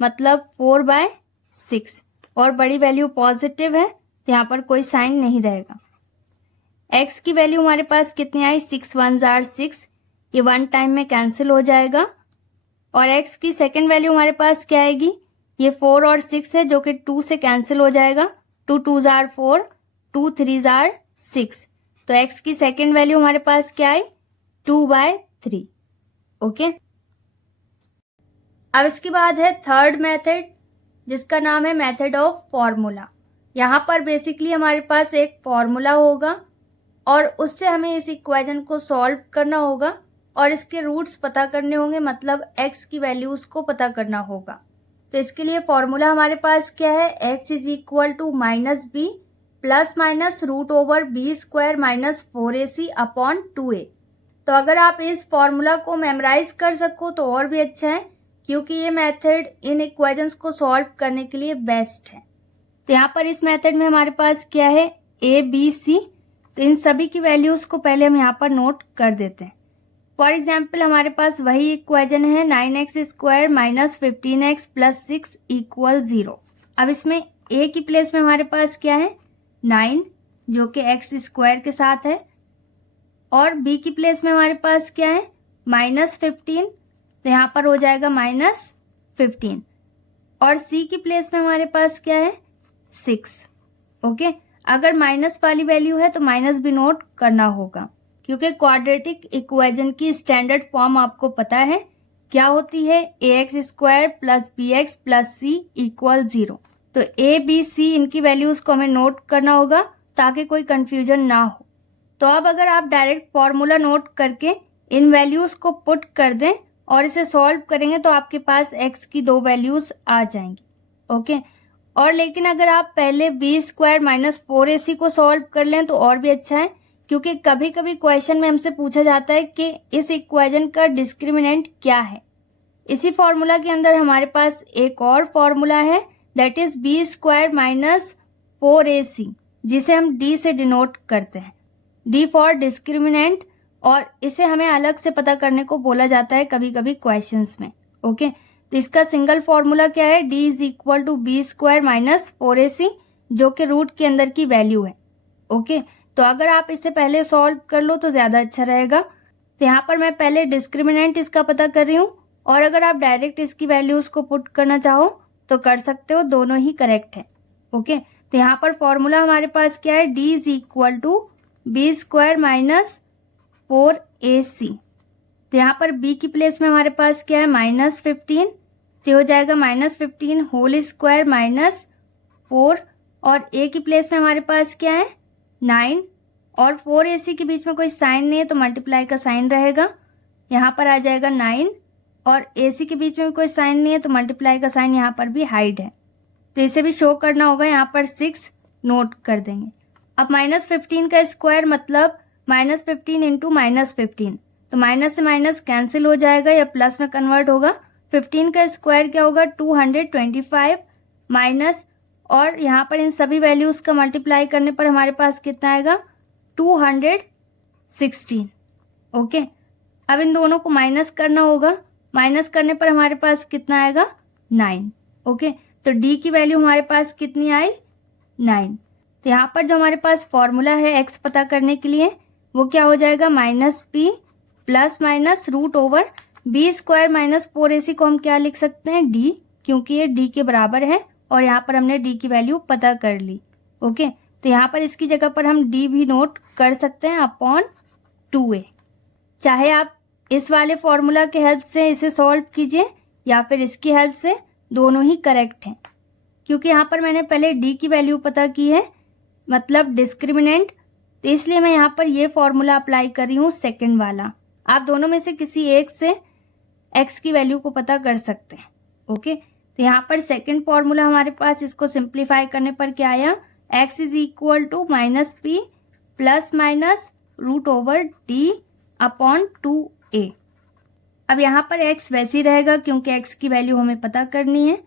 मतलब 4/6 और बड़ी वैल्यू पॉजिटिव है तो यहाँ पर कोई साइन नहीं रहेगा। x की वैल्यू हमारे पास कितनी आई, 6 1 जार 6, ये 1 टाइम में कैंसिल हो जाएगा। और x की सेकेंड वैल्यू हमारे पास क्या आएगी, ये 4 और 6 है जो कि 2 से कैंसिल हो जाएगा, 2 2 जार 4, 2 3 जार 6, तो x की सेकेंड वैल्यू हमारे पास क्या आई, 2/3। ओके, अब इसके बाद है थर्ड मेथड जिसका नाम है मेथड ऑफ फॉर्मूला। यहाँ पर बेसिकली हमारे पास एक फॉर्मूला होगा और उससे हमें इस इक्वेशन को सॉल्व करना होगा और इसके रूट्स पता करने होंगे, मतलब x की वैल्यूज को पता करना होगा। तो इसके लिए फॉर्मूला हमारे पास क्या है, x = -b ± √b² - 4ac/2a। तो अगर आप इस फॉर्मूला को मेमोराइज कर सको तो और भी अच्छा है, क्योंकि ये मेथड इन इक्वेशंस को सॉल्व करने के लिए बेस्ट है। तो यहाँ पर इस मेथड में हमारे पास क्या है, a b c, तो इन सभी की वैल्यूज को पहले हम यहाँ पर नोट कर देते हैं। फॉर एग्जाम्पल हमारे पास वही इक्वेशन है 9x² - 15x + 6 = 0। अब इसमें a की प्लेस में हमारे पास क्या है, 9 जो कि x² के साथ है, और b की प्लेस में हमारे पास क्या है, -15, तो यहाँ पर हो जाएगा -15, और c की प्लेस में हमारे पास क्या है, 6। ओके, अगर माइनस वाली वैल्यू है तो माइनस भी नोट करना होगा, क्योंकि क्वाड्रेटिक इक्वेशन की स्टैंडर्ड फॉर्म आपको पता है क्या होती है, ax² + bx + c = 0। तो a b c इनकी वैल्यूज को हमें नोट करना होगा ताकि कोई कंफ्यूजन ना हो। तो अब अगर आप डायरेक्ट फॉर्मूला नोट करके इन वैल्यूज को पुट कर दें और इसे सॉल्व करेंगे तो आपके पास x की 2 वैल्यूज आ जाएंगी। ओके, और लेकिन अगर आप पहले b² - 4ac को सॉल्व कर लें तो और भी अच्छा है, क्योंकि कभी कभी क्वेश्चन में हमसे पूछा जाता है कि इस इक्वेशन का डिस्क्रिमिनेंट क्या है। इसी फॉर्मूला के अंदर हमारे पास एक और फॉर्मूला है, दैट इज b² - 4ac, जिसे हम d से डिनोट करते हैं, d फॉर डिस्क्रिमिनेंट, और इसे हमें अलग से पता करने को बोला जाता है कभी कभी क्वेश्चंस में। ओके, तो इसका सिंगल फॉर्मूला क्या है, d = b² - 4ac, जो कि रूट के अंदर की वैल्यू है। ओके, तो अगर आप इसे पहले सॉल्व कर लो तो ज़्यादा अच्छा रहेगा। तो यहाँ पर मैं पहले डिस्क्रिमिनेंट इसका पता कर रही हूँ, और अगर आप डायरेक्ट इसकी वैल्यूज़ को पुट करना चाहो तो कर सकते हो, दोनों ही करेक्ट है। ओके, तो यहाँ पर फॉर्मूला हमारे पास क्या है, d = b² - 4ac। तो यहाँ पर b की प्लेस में हमारे पास क्या है, -15, तो हो जाएगा -15 होल स्क्वायर -4, और a की प्लेस में हमारे पास क्या है, 9, और 4ac के बीच में कोई साइन नहीं है तो मल्टीप्लाई का साइन रहेगा, यहाँ पर आ जाएगा 9, और ac के बीच में कोई साइन नहीं है तो मल्टीप्लाई का साइन यहाँ पर भी हाइड है, तो इसे भी शो करना होगा, यहाँ पर 6 नोट कर देंगे। अब -15 का स्क्वायर मतलब -15 इंटू -15, तो माइनस से माइनस कैंसिल हो जाएगा या प्लस में कन्वर्ट होगा। 15 का स्क्वायर क्या होगा, 225 माइनस, और यहाँ पर इन सभी वैल्यूज़ का मल्टीप्लाई करने पर हमारे पास कितना आएगा, 216। ओके, अब इन दोनों को माइनस करना होगा, माइनस करने पर हमारे पास कितना आएगा, 9। ओके, तो d की वैल्यू हमारे पास कितनी आई, 9। तो यहाँ पर जो हमारे पास फॉर्मूला है x पता करने के लिए वो क्या हो जाएगा, -p ± √b² - 4ac को हम क्या लिख सकते हैं, d, क्योंकि ये d के बराबर है और यहाँ पर हमने d की वैल्यू पता कर ली। ओके, तो यहाँ पर इसकी जगह पर हम d भी नोट कर सकते हैं अपॉन 2a। चाहे आप इस वाले फॉर्मूला के हेल्प से इसे सॉल्व कीजिए या फिर इसकी हेल्प से, दोनों ही करेक्ट हैं, क्योंकि यहाँ पर मैंने पहले डी की वैल्यू पता की है, मतलब डिस्क्रिमिनेंट, तो इसलिए मैं यहाँ पर ये फॉर्मूला अप्लाई कर रही हूँ सेकंड वाला। आप दोनों में से किसी एक से एक्स की वैल्यू को पता कर सकते हैं। ओके, तो यहाँ पर सेकंड फॉर्मूला हमारे पास, इसको सिंप्लीफाई करने पर क्या आया, X is equal to minus P plus minus root over D upon 2a। अब यहाँ पर x वैसे ही रहेगा क्योंकि x की वैल्यू हमें पता करनी है,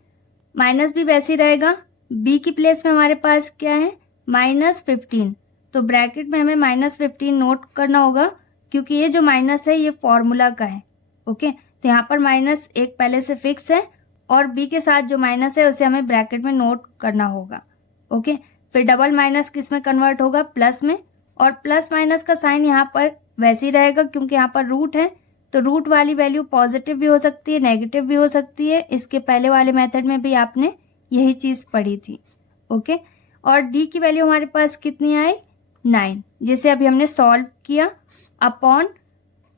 माइनस भी वैसे ही रहेगा, b की प्लेस में हमारे पास क्या है, -15, तो ब्रैकेट में हमें -15 नोट करना होगा क्योंकि ये जो माइनस है ये फॉर्मूला का है। ओके, तो यहाँ पर माइनस एक पहले से फिक्स है और b के साथ जो माइनस है उसे हमें ब्रैकेट में नोट करना होगा। ओके, फिर डबल माइनस किस में कन्वर्ट होगा, प्लस में, और प्लस माइनस का साइन यहाँ पर वैसे ही रहेगा क्योंकि यहाँ पर रूट है, तो रूट वाली वैल्यू पॉजिटिव भी हो सकती है, नेगेटिव भी हो सकती है। इसके पहले वाले मेथड में भी आपने यही चीज़ पढ़ी थी। ओके, और डी की वैल्यू हमारे पास कितनी आई, 9, जिसे अभी हमने सॉल्व किया, अपॉन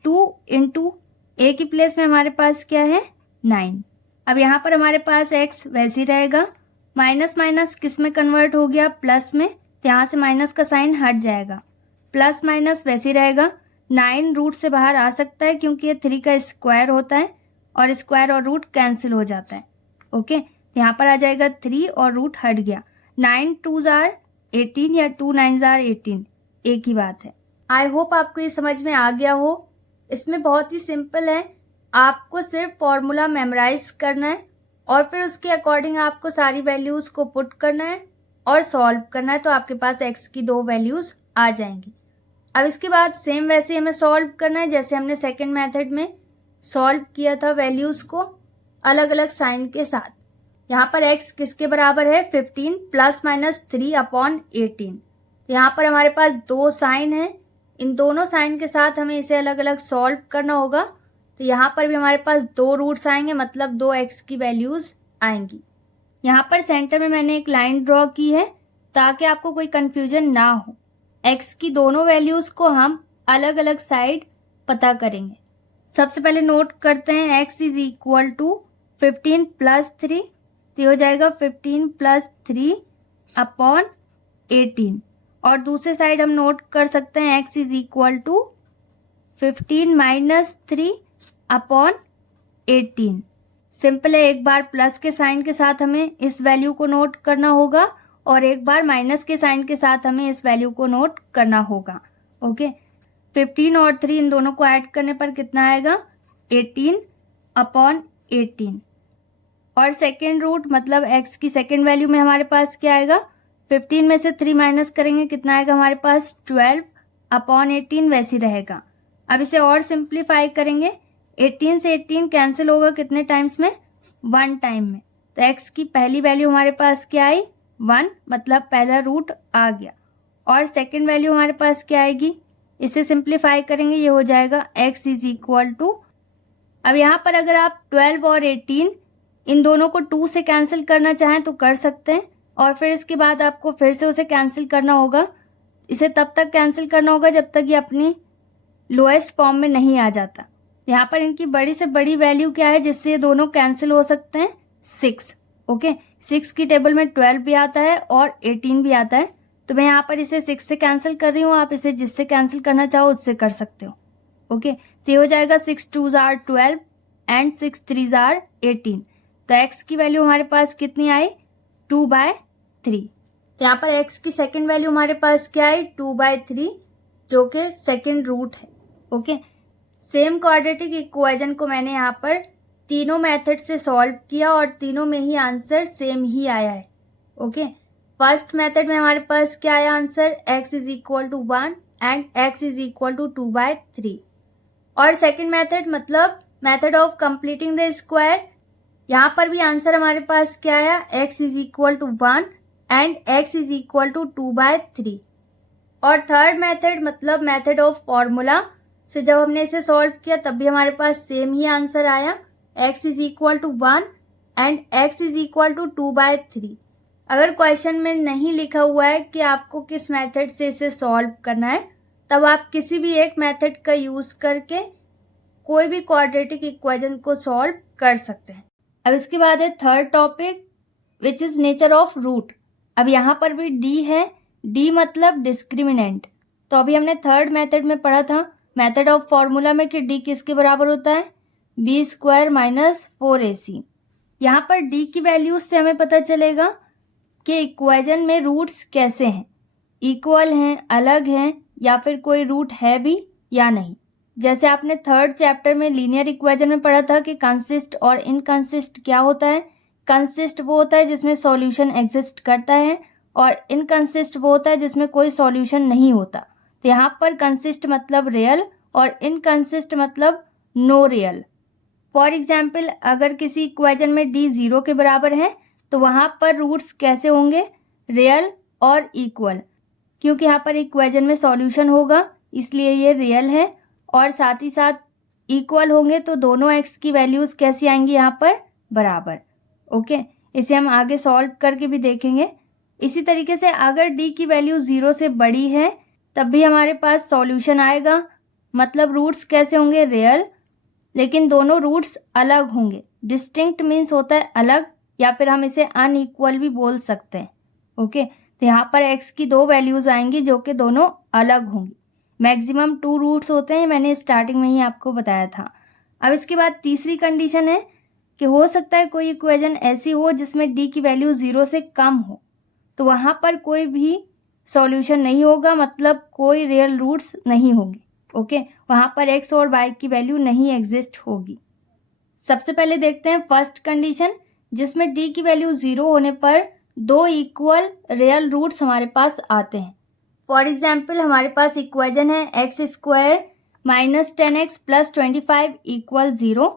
2 इंटू ए की प्लेस में हमारे पास क्या है, 9। अब यहाँ पर हमारे पास एक्स वैसे ही रहेगा, माइनस माइनस किस में कन्वर्ट हो गया, प्लस में, तो यहाँ से माइनस का साइन हट जाएगा, प्लस माइनस वैसे ही रहेगा, 9 रूट से बाहर आ सकता है क्योंकि ये 3 का स्क्वायर होता है और स्क्वायर और रूट कैंसिल हो जाता है। ओके, तो यहाँ पर आ जाएगा 3 और रूट हट गया, 9 2s are 18 या 2 9s are 18, एक ही बात है। आई होप आपको ये समझ में आ गया हो। इसमें बहुत ही सिंपल है, आपको सिर्फ फॉर्मूला मेमोराइज करना है और फिर उसके अकॉर्डिंग आपको सारी वैल्यूज़ को पुट करना है और सॉल्व करना है, तो आपके पास एक्स की 2 वैल्यूज़ आ जाएंगी। अब इसके बाद सेम वैसे हमें सॉल्व करना है जैसे हमने सेकंड मेथड में सॉल्व किया था, वैल्यूज़ को अलग अलग साइन के साथ। यहाँ पर x किसके बराबर है, 15 प्लस माइनस 3 अपॉन 18। यहाँ पर हमारे पास 2 साइन है, इन दोनों साइन के साथ हमें इसे अलग अलग सॉल्व करना होगा। तो यहाँ पर भी हमारे पास 2 रूट्स आएंगे, मतलब 2x की वैल्यूज़ आएंगी। यहाँ पर सेंटर में मैंने एक लाइन ड्रॉ की है ताकि आपको कोई कन्फ्यूजन ना हो। x की दोनों वैल्यूज़ को हम अलग अलग साइड पता करेंगे। सबसे पहले नोट करते हैं x is equal to 15 plus 3, तो हो जाएगा 15 प्लस 3 अपॉन 18, और दूसरे साइड हम नोट कर सकते हैं x is equal to 15 minus 3 upon 18। Simple है, एक बार प्लस के साइन के साथ हमें इस वैल्यू को नोट करना होगा और एक बार माइनस के साइन के साथ हमें इस वैल्यू को नोट करना होगा। ओके, 15 और 3 इन दोनों को ऐड करने पर कितना आएगा, 18 अपॉन 18, और सेकेंड रूट मतलब x की सेकेंड वैल्यू में हमारे पास क्या आएगा, 15 में से 3 माइनस करेंगे कितना आएगा हमारे पास, 12 अपॉन 18 वैसे रहेगा। अब इसे और सिंप्लीफाई करेंगे, 18 से 18 कैंसिल होगा कितने टाइम्स में, 1 टाइम में, तो x की पहली वैल्यू हमारे पास क्या आई, 1, मतलब पहला रूट आ गया, और सेकेंड वैल्यू हमारे पास क्या आएगी, इसे सिंप्लीफाई करेंगे, ये हो जाएगा x इज इक्वल टू, अब यहाँ पर अगर आप 12 और 18 इन दोनों को 2 से कैंसिल करना चाहें तो कर सकते हैं, और फिर इसके बाद आपको फिर से उसे कैंसिल करना होगा। इसे तब तक कैंसिल करना होगा जब तक ये अपनी लोएस्ट फॉर्म में नहीं आ जाता। यहाँ पर इनकी बड़ी से बड़ी वैल्यू क्या है जिससे ये दोनों कैंसिल हो सकते हैं, 6। ओके, 6 की टेबल में 12 भी आता है और 18 भी आता है, तो मैं यहाँ पर इसे 6 से कैंसिल कर रही हूँ, आप इसे जिससे कैंसिल करना चाहो उससे कर सकते हो। ओके, तो ये हो जाएगा 6 2s are 12 and 6 3s are 18, तो x की वैल्यू हमारे पास कितनी आई, 2/3। तो यहाँ पर x की सेकेंड वैल्यू हमारे पास क्या आई, 2/3, जो कि सेकेंड रूट है। ओके, सेम क्वाड्रेटिक इक्वेशन को मैंने यहाँ पर तीनों मेथड से सॉल्व किया और तीनों में ही आंसर सेम ही आया है। ओके, फर्स्ट मेथड में हमारे पास क्या आया answer, x is equal to 1 and x is equal to 2/3, और सेकेंड मेथड मतलब method of completing the square, यहाँ पर भी आंसर हमारे पास क्या आया, x is equal to 1 and x is equal to 2/3, और थर्ड मेथड मतलब मेथड ऑफ फॉर्मूला से जब हमने इसे सॉल्व किया तब भी हमारे पास सेम ही आंसर आया, x is equal to 1 and x is equal to 2/3। अगर क्वेश्चन में नहीं लिखा हुआ है कि आपको किस मेथड से इसे सॉल्व करना है, तब आप किसी भी एक मेथड का यूज करके कोई भी क्वाड्रेटिक इक्वेशन को सॉल्व कर सकते हैं। अब इसके बाद है third topic which is nature of root. अब यहाँ पर भी डी है, डी मतलब डिस्क्रिमिनेंट। तो अभी हमने थर्ड मेथड में पढ़ा था मेथड ऑफ फॉर्मूला में कि डी किसके बराबर होता है, बी स्क्वायर माइनस 4ac। यहाँ पर डी की वैल्यूज से हमें पता चलेगा कि इक्वेशन में रूट्स कैसे हैं, इक्वल हैं, अलग हैं, या फिर कोई रूट है भी या नहीं। जैसे आपने थर्ड चैप्टर में लीनियर इक्वेशन में पढ़ा था कि कंसिस्ट और इनकंसिस्ट क्या होता है। कंसिस्ट वो होता है जिसमें सॉल्यूशन एग्जिस्ट करता है और इनकंसिस्ट वो होता है जिसमें कोई सॉल्यूशन नहीं होता। तो यहाँ पर कंसिस्ट मतलब रियल और इनकंसिस्ट मतलब नो रियल। फॉर एग्जाम्पल अगर किसी इक्वेशन में डी 0 के बराबर है तो वहाँ पर रूट्स कैसे होंगे, रियल और इक्वल, क्योंकि यहाँ पर इक्वेशन में सॉल्यूशन होगा इसलिए ये रियल है, और साथ ही साथ इक्वल होंगे तो दोनों एक्स की वैल्यूज़ कैसी आएंगी यहाँ पर, बराबर। ओके, इसे हम आगे सॉल्व करके भी देखेंगे। इसी तरीके से अगर डी की वैल्यू 0 से बड़ी है तब भी हमारे पास सॉल्यूशन आएगा, मतलब रूट्स कैसे होंगे, रियल, लेकिन दोनों रूट्स अलग होंगे। डिस्टिंक्ट मीन्स होता है अलग, या फिर हम इसे अनइक्वल भी बोल सकते हैं। ओके, तो यहाँ पर x की 2 वैल्यूज़ आएंगी जो कि दोनों अलग होंगी। मैक्सिमम 2 रूट्स होते हैं, मैंने स्टार्टिंग में ही आपको बताया था। अब इसके बाद तीसरी कंडीशन है कि हो सकता है कोई इक्वेशन ऐसी हो जिसमें d की वैल्यू 0 से कम हो, तो वहाँ पर कोई भी सॉल्यूशन नहीं होगा, मतलब कोई रियल रूट्स नहीं होंगे। ओके, वहाँ पर x और y की वैल्यू नहीं एग्जिस्ट होगी। सबसे पहले देखते हैं फर्स्ट कंडीशन जिसमें d की वैल्यू 0 होने पर 2 इक्वल रियल रूट्स हमारे पास आते हैं। फॉर एग्जाम्पल हमारे पास इक्वेशन है X square minus 10x plus 25 equal 0।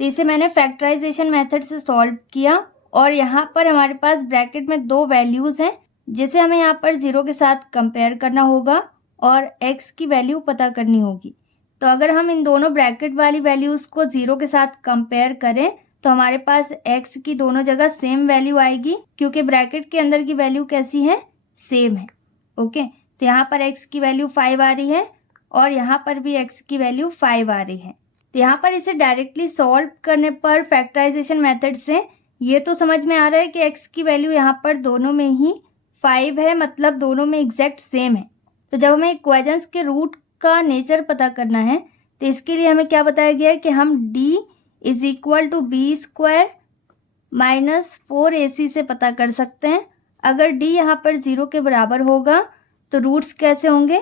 तो इसे मैंने फैक्टराइजेशन मेथड से सॉल्व किया और यहाँ पर हमारे पास ब्रैकेट में 2 वैल्यूज़ हैं जिसे हमें यहाँ पर 0 के साथ कंपेयर करना होगा और x की वैल्यू पता करनी होगी। तो अगर हम इन दोनों ब्रैकेट वाली वैल्यूज़ को 0 के साथ कंपेयर करें तो हमारे पास x की दोनों जगह सेम वैल्यू आएगी, क्योंकि ब्रैकेट के अंदर की वैल्यू कैसी है, सेम है। ओके, तो यहाँ पर x की वैल्यू 5 आ रही है और यहाँ पर भी x की वैल्यू 5 आ रही है। तो यहाँ पर इसे डायरेक्टली सॉल्व करने पर फैक्टराइजेशन मेथड से ये तो समझ में आ रहा है कि x की वैल्यू यहाँ पर दोनों में ही 5 है, मतलब दोनों में एग्जैक्ट सेम है। तो जब हमें इक्वेशंस के रूट का नेचर पता करना है तो इसके लिए हमें क्या बताया गया है कि हम d is equal to B square minus 4ac से पता कर सकते हैं। अगर d यहाँ पर 0 के बराबर होगा तो रूट्स कैसे होंगे,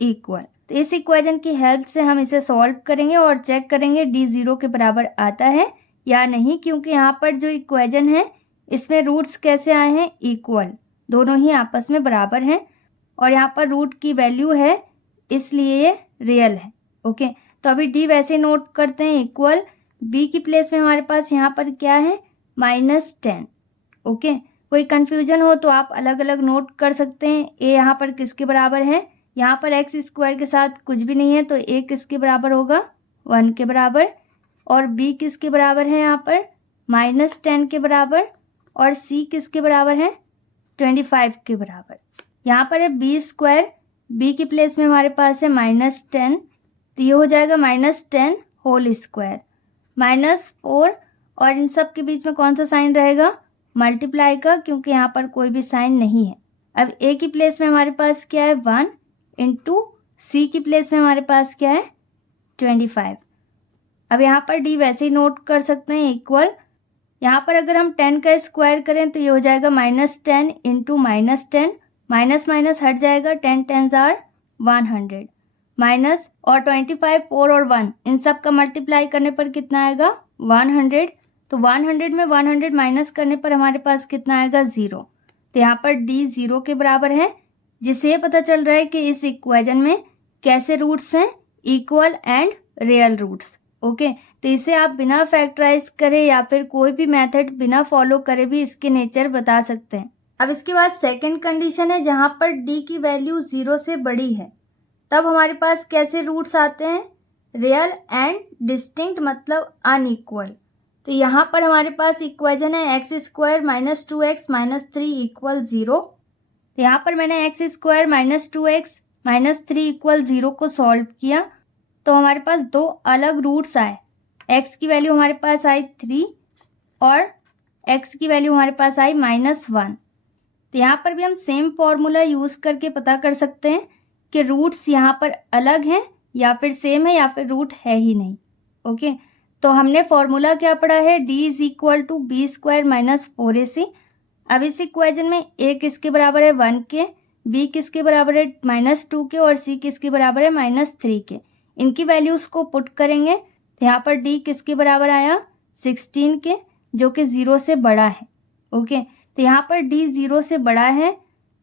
इक्वल। तो इस इक्वेशन की हेल्प से हम इसे सॉल्व करेंगे और चेक करेंगे d 0 के बराबर आता है या नहीं, क्योंकि यहाँ पर जो इक्वेशन है इसमें रूट्स कैसे आए हैं, इक्वल, दोनों ही आपस में बराबर हैं और यहाँ पर रूट की वैल्यू है इसलिए ये रियल है। ओके, तो अभी डी वैसे नोट करते हैं इक्वल, बी की प्लेस में हमारे पास यहाँ पर क्या है, -10। ओके, कोई कन्फ्यूजन हो तो आप अलग अलग नोट कर सकते हैं। ए यहाँ पर किसके बराबर है, यहाँ पर एक्स स्क्वायर के साथ कुछ भी नहीं है तो ए किसके बराबर होगा, 1 के बराबर, और बी किसके बराबर है यहाँ पर, -10 के बराबर, और सी किसके बराबर है, 25 के बराबर। यहाँ पर है बी स्क्वायर, बी की प्लेस में हमारे पास है -10, तो ये हो जाएगा -10 होल स्क्वायर, -4, और इन सब के बीच में कौन सा साइन रहेगा, मल्टीप्लाई का, क्योंकि यहाँ पर कोई भी साइन नहीं है। अब ए की प्लेस में हमारे पास क्या है, 1 इंटू सी की प्लेस में हमारे पास क्या है, 25। अब यहाँ पर डी वैसे ही नोट कर सकते हैं इक्वल। यहाँ पर अगर हम 10 का स्क्वायर करें तो ये हो जाएगा -10 इंटू -10, माइनस माइनस हट जाएगा, 10 10s are 100, माइनस और 25, 4 और 1 इन सब का मल्टीप्लाई करने पर कितना आएगा, 100। तो 100 में 100 माइनस करने पर हमारे पास कितना आएगा, 0। तो यहाँ पर d 0 के बराबर है, जिससे पता चल रहा है कि इस इक्वेशन में कैसे रूट्स हैं, equal and real roots. Okay, तो इसे आप बिना फैक्टराइज करे या फिर कोई भी मेथड बिना फॉलो करे भी इसके नेचर बता सकते हैं। अब इसके बाद सेकंड कंडीशन है जहाँ पर d की वैल्यू 0 से बड़ी है, तब हमारे पास कैसे रूट्स आते हैं, रियल एंड डिस्टिंक्ट मतलब अनइक्वल। तो यहाँ पर हमारे पास इक्वेशन है X square minus 2x minus 3 equal 0। तो यहाँ पर मैंने x square minus 2x minus 3 equal 0 को सॉल्व किया तो हमारे पास 2 अलग रूट्स आए। x की वैल्यू हमारे पास आई 3 और x की वैल्यू हमारे पास आई -1। तो यहाँ पर भी हम सेम फॉर्मूला यूज़ करके पता कर सकते हैं कि रूट्स यहाँ पर अलग हैं या फिर सेम है या फिर रूट है ही नहीं। ओके, तो हमने फॉर्मूला क्या पढ़ा है, d is equal to B square minus 4ac। अब इस इक्वेशन में a किसके बराबर है 1 के, b किसके बराबर है -2 के और c किसके बराबर है -3 के। इनकी वैल्यूज़ को पुट करेंगे तो यहाँ पर d किसके बराबर आया 16 के, जो कि 0 से बड़ा है। ओके, तो यहाँ पर d 0 से बड़ा है,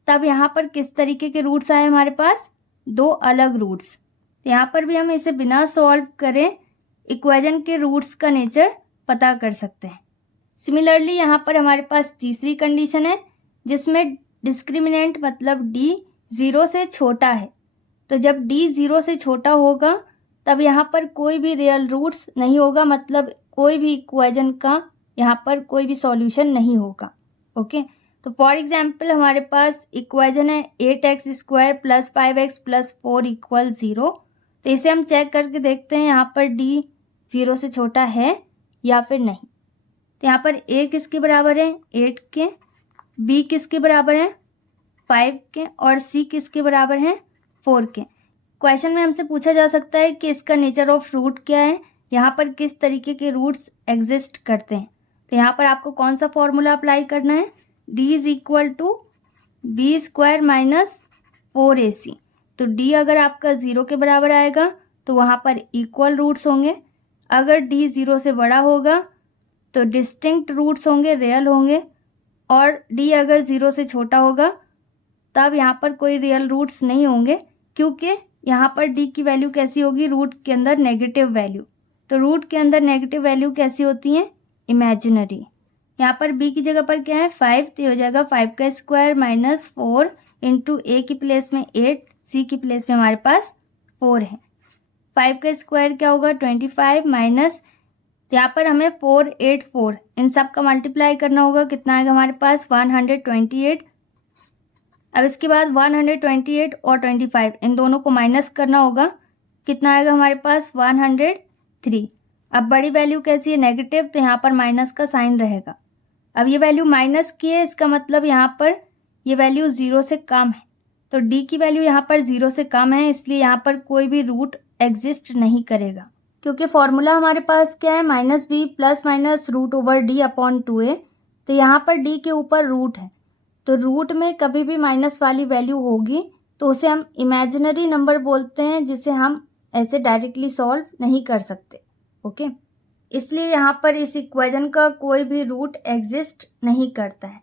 तब यहाँ पर किस तरीके के रूट्स आए हमारे पास, दो अलग रूट्स। तो यहाँ पर भी हम इसे बिना सॉल्व करें इक्वेशन के रूट्स का नेचर पता कर सकते हैं। सिमिलरली यहाँ पर हमारे पास तीसरी कंडीशन है जिसमें डिस्क्रिमिनेंट मतलब d 0 से छोटा है। तो जब d 0 से छोटा होगा तब यहाँ पर कोई भी रियल रूट्स नहीं होगा, मतलब कोई भी इक्वेशन का यहाँ पर कोई भी सॉल्यूशन नहीं होगा। ओके, तो फॉर एग्जाम्पल हमारे पास इक्वेशन है 8x square plus 5x plus 4 equal 0। तो इसे हम चेक करके देखते हैं यहाँ पर d 0 से छोटा है या फिर नहीं। तो यहाँ पर a किसके बराबर है 8 के, b किसके बराबर है 5 के और c किसके बराबर है 4 के। क्वेश्चन में हमसे पूछा जा सकता है कि इसका नेचर ऑफ रूट क्या है, यहाँ पर किस तरीके के रूट्स एग्जिस्ट करते हैं। तो यहाँ पर आपको कौन सा फॉर्मूला अप्लाई करना है, d is equal to B square minus 4ac। तो d अगर आपका 0 के बराबर आएगा तो वहाँ पर इक्वल रूट्स होंगे, अगर d 0 से बड़ा होगा तो डिस्टिंक्ट रूट्स होंगे, रियल होंगे, और d अगर 0 से छोटा होगा तब यहाँ पर कोई रियल रूट्स नहीं होंगे, क्योंकि यहाँ पर d की वैल्यू कैसी होगी, रूट के अंदर नेगेटिव वैल्यू। तो रूट के अंदर नेगेटिव वैल्यू कैसी होती हैं, इमेजिनरी। यहाँ पर b की जगह पर क्या है 5, तो हो जाएगा 5 का स्क्वायर माइनस 4 इंटू a की प्लेस में 8, c की प्लेस में हमारे पास 4 है। 5 का स्क्वायर क्या होगा 25 माइनस, यहाँ पर हमें 4, 8, 4 इन सब का मल्टीप्लाई करना होगा, कितना आएगा हमारे पास 128। अब इसके बाद 128 और 25 इन दोनों को माइनस करना होगा, कितना आएगा हमारे पास 103। अब बड़ी वैल्यू कैसी है नेगेटिव, तो यहाँ पर माइनस का साइन रहेगा। अब ये वैल्यू माइनस की है, इसका मतलब यहाँ पर ये वैल्यू 0 से कम है। तो d की वैल्यू यहाँ पर 0 से कम है, इसलिए यहाँ पर कोई भी रूट एग्जिस्ट नहीं करेगा, क्योंकि फॉर्मूला हमारे पास क्या है -b प्लस माइनस √d/2a। तो यहाँ पर d के ऊपर रूट है, तो रूट में कभी भी माइनस वाली वैल्यू होगी तो उसे हम इमेजिनरी नंबर बोलते हैं, जिसे हम ऐसे डायरेक्टली सॉल्व नहीं कर सकते। ओके, इसलिए यहाँ पर इस इक्वेशन का कोई भी रूट एग्जिस्ट नहीं करता है।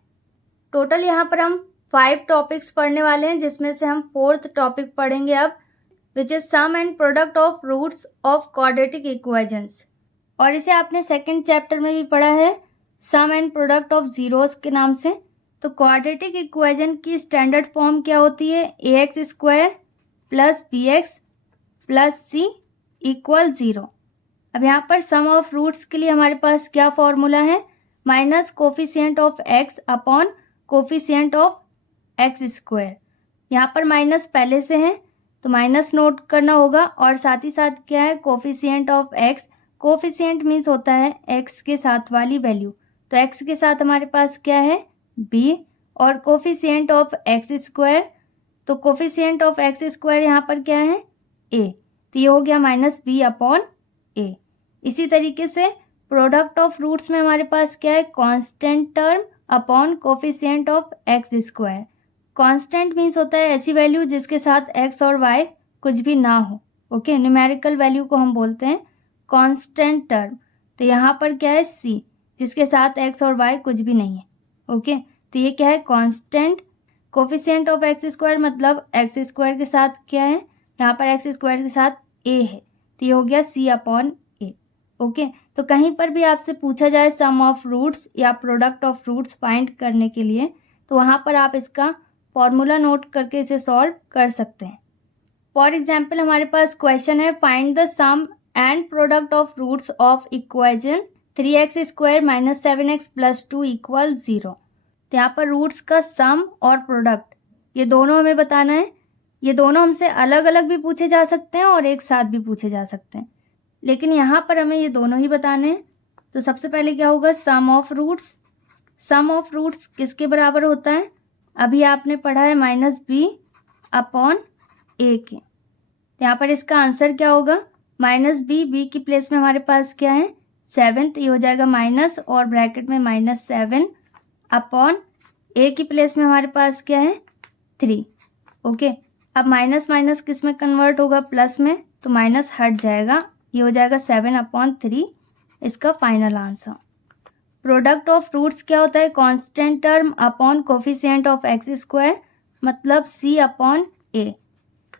टोटल यहाँ पर हम 5 टॉपिक्स पढ़ने वाले हैं, जिसमें से हम 4th टॉपिक पढ़ेंगे अब, which is sum and product of roots of quadratic equations. और इसे आपने सेकंड चैप्टर में भी पढ़ा है, sum and product of zeros के नाम से। तो क्वाड्रेटिक इक्वेशन की स्टैंडर्ड फॉर्म क्या होती है, ax square plus bx plus c equal 0। अब यहाँ पर सम ऑफ रूट्स के लिए हमारे पास क्या फॉर्मूला है, minus coefficient of x upon coefficient of x square. यहाँ पर माइनस पहले से है तो माइनस नोट करना होगा, और साथ ही साथ क्या है coefficient of x। Coefficient means होता है x के साथ वाली वैल्यू, तो x के साथ हमारे पास क्या है b, और कोफिशिएंट ऑफ x स्क्वायर, तो कोफिशिएंट ऑफ x स्क्वायर यहाँ पर क्या है a, तो ये हो गया -b अपॉन a। इसी तरीके से प्रोडक्ट ऑफ रूट्स में हमारे पास क्या है constant term upon coefficient of x square. Constant means होता है ऐसी वैल्यू जिसके साथ x और y कुछ भी ना हो। ओके, न्यूमेरिकल वैल्यू को हम बोलते हैं कांस्टेंट टर्म। तो यहाँ पर क्या है c, जिसके साथ x और y कुछ भी नहीं है। ओके, तो ये क्या है constant. Coefficient of x square मतलब x स्क्वायर के साथ क्या है, यहाँ पर x स्क्वायर के साथ a है, तो ये हो गया c अपॉन a। ओके, तो कहीं पर भी आपसे पूछा जाए सम ऑफ रूट्स या प्रोडक्ट ऑफ रूट्स फाइंड करने के लिए, तो वहाँ पर आप इसका फॉर्मूला नोट करके इसे सॉल्व कर सकते हैं। फॉर एग्जाम्पल हमारे पास क्वेश्चन है find the sum and product of roots of equation 3x square minus 7x plus 2 equal 0। तो यहाँ पर रूट्स का सम और प्रोडक्ट ये दोनों हमें बताना है। ये दोनों हमसे अलग अलग भी पूछे जा सकते हैं और एक साथ भी पूछे जा सकते हैं, लेकिन यहाँ पर हमें ये दोनों ही बताने हैं। तो सबसे पहले क्या होगा, sum of roots. Sum of roots किसके बराबर होता है, अभी आपने पढ़ा है -b अपॉन a के। तो यहाँ पर इसका आंसर क्या होगा, -b, b की प्लेस में हमारे पास क्या है 7, तो ये हो जाएगा माइनस और ब्रैकेट में -7 अपॉन a की प्लेस में हमारे पास क्या है 3। ओके, अब माइनस माइनस किस में कन्वर्ट होगा, प्लस में, तो माइनस हट जाएगा, ये हो जाएगा 7/3 इसका final answer. Product of roots क्या होता है, constant term upon coefficient of x square, मतलब c अपॉन a।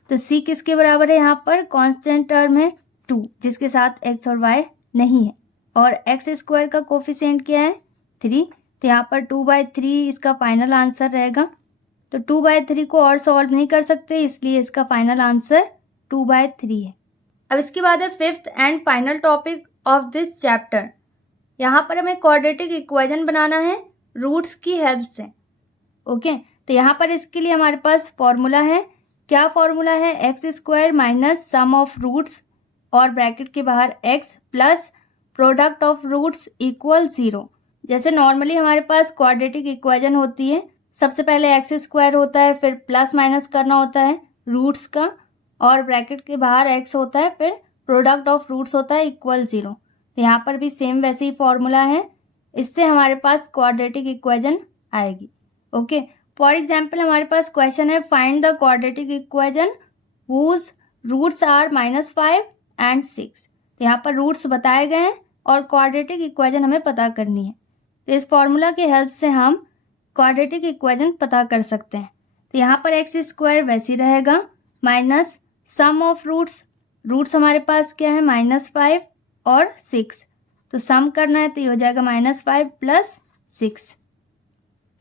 तो c किसके बराबर है, यहाँ पर कांस्टेंट टर्म है 2 जिसके साथ x और y नहीं है, और एक्स स्क्वायर का कोफिशिएंट क्या है 3, तो यहाँ पर 2/3 इसका फाइनल आंसर रहेगा। तो 2/3 को और सॉल्व नहीं कर सकते, इसलिए इसका फाइनल आंसर 2/3 है। अब इसके बाद है fifth and final topic of this chapter. यहाँ पर हमें क्वाड्रेटिक इक्वेशन बनाना है रूट्स की हेल्प से। ओके, तो यहाँ पर इसके लिए हमारे पास फॉर्मूला है। क्या फॉर्मूला है, x² minus sum of roots और ब्रैकेट के बाहर x plus product of roots equal 0। जैसे नॉर्मली हमारे पास क्वाड्रेटिक इक्वेशन होती है, सबसे पहले x² होता है, फिर प्लस माइनस करना होता है रूट्स का, और ब्रैकेट के बाहर x होता है, फिर प्रोडक्ट ऑफ रूट्स होता है इक्वल 0। तो यहाँ पर भी सेम वैसे ही फॉर्मूला है, इससे हमारे पास क्वाड्रेटिक इक्वेशन आएगी। ओके, फॉर एग्जाम्पल हमारे पास क्वेश्चन है, find the quadratic equation whose roots are -5 and 6। तो यहाँ पर रूट्स बताए गए हैं और क्वाड्रेटिक इक्वेशन हमें पता करनी है। तो इस फॉर्मूला की हेल्प से हम क्वाड्रेटिक इक्वेशन पता कर सकते हैं। तो यहाँ पर x² वैसे ही रहेगा minus sum of roots, roots हमारे पास क्या है -5 और 6, तो सम करना है तो ये हो जाएगा -5 plus 6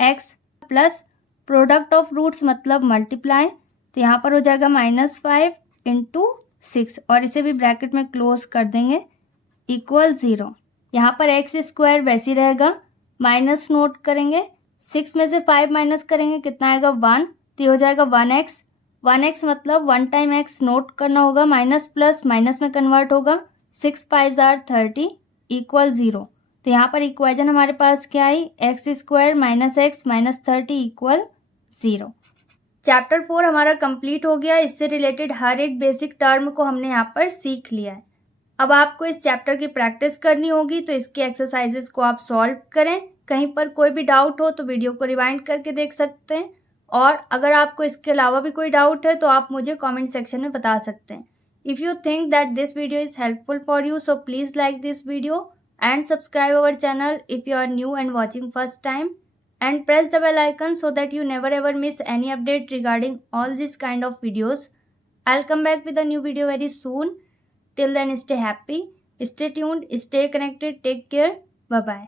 x plus product of roots मतलब मल्टीप्लाई, तो यहाँ पर हो जाएगा -5 इंटू 6 और इसे भी ब्रैकेट में क्लोज कर देंगे इक्वल 0। यहाँ पर x² वैसे ही रहेगा, माइनस नोट करेंगे, 6 में से 5 माइनस करेंगे कितना आएगा 1, तो ये हो जाएगा 1x मतलब 1 टाइम x नोट करना होगा, माइनस प्लस माइनस में कन्वर्ट होगा, 6 5 = 30 इक्वल 0। तो यहाँ पर इक्वेशन हमारे पास क्या आई, x² minus x minus 30 equal 0। Chapter 4 हमारा कंप्लीट हो गया। इससे रिलेटेड हर एक बेसिक टर्म को हमने यहाँ पर सीख लिया है। अब आपको इस चैप्टर की प्रैक्टिस करनी होगी, तो इसके एक्सरसाइजेस को आप सॉल्व करें। कहीं पर कोई भी डाउट हो तो वीडियो को रिवाइंड करके देख सकते हैं, और अगर आपको इसके अलावा भी कोई डाउट है तो आप मुझे कमेंट सेक्शन में बता सकते हैं। If you think that this video is helpful for you, so please like this video and subscribe our channel if you are new and watching first time, and press the bell icon so that you never ever miss any update regarding all this kind of videos. I'll come back with a new video very soon. Till then, stay happy, stay tuned, stay connected, take care, bye bye.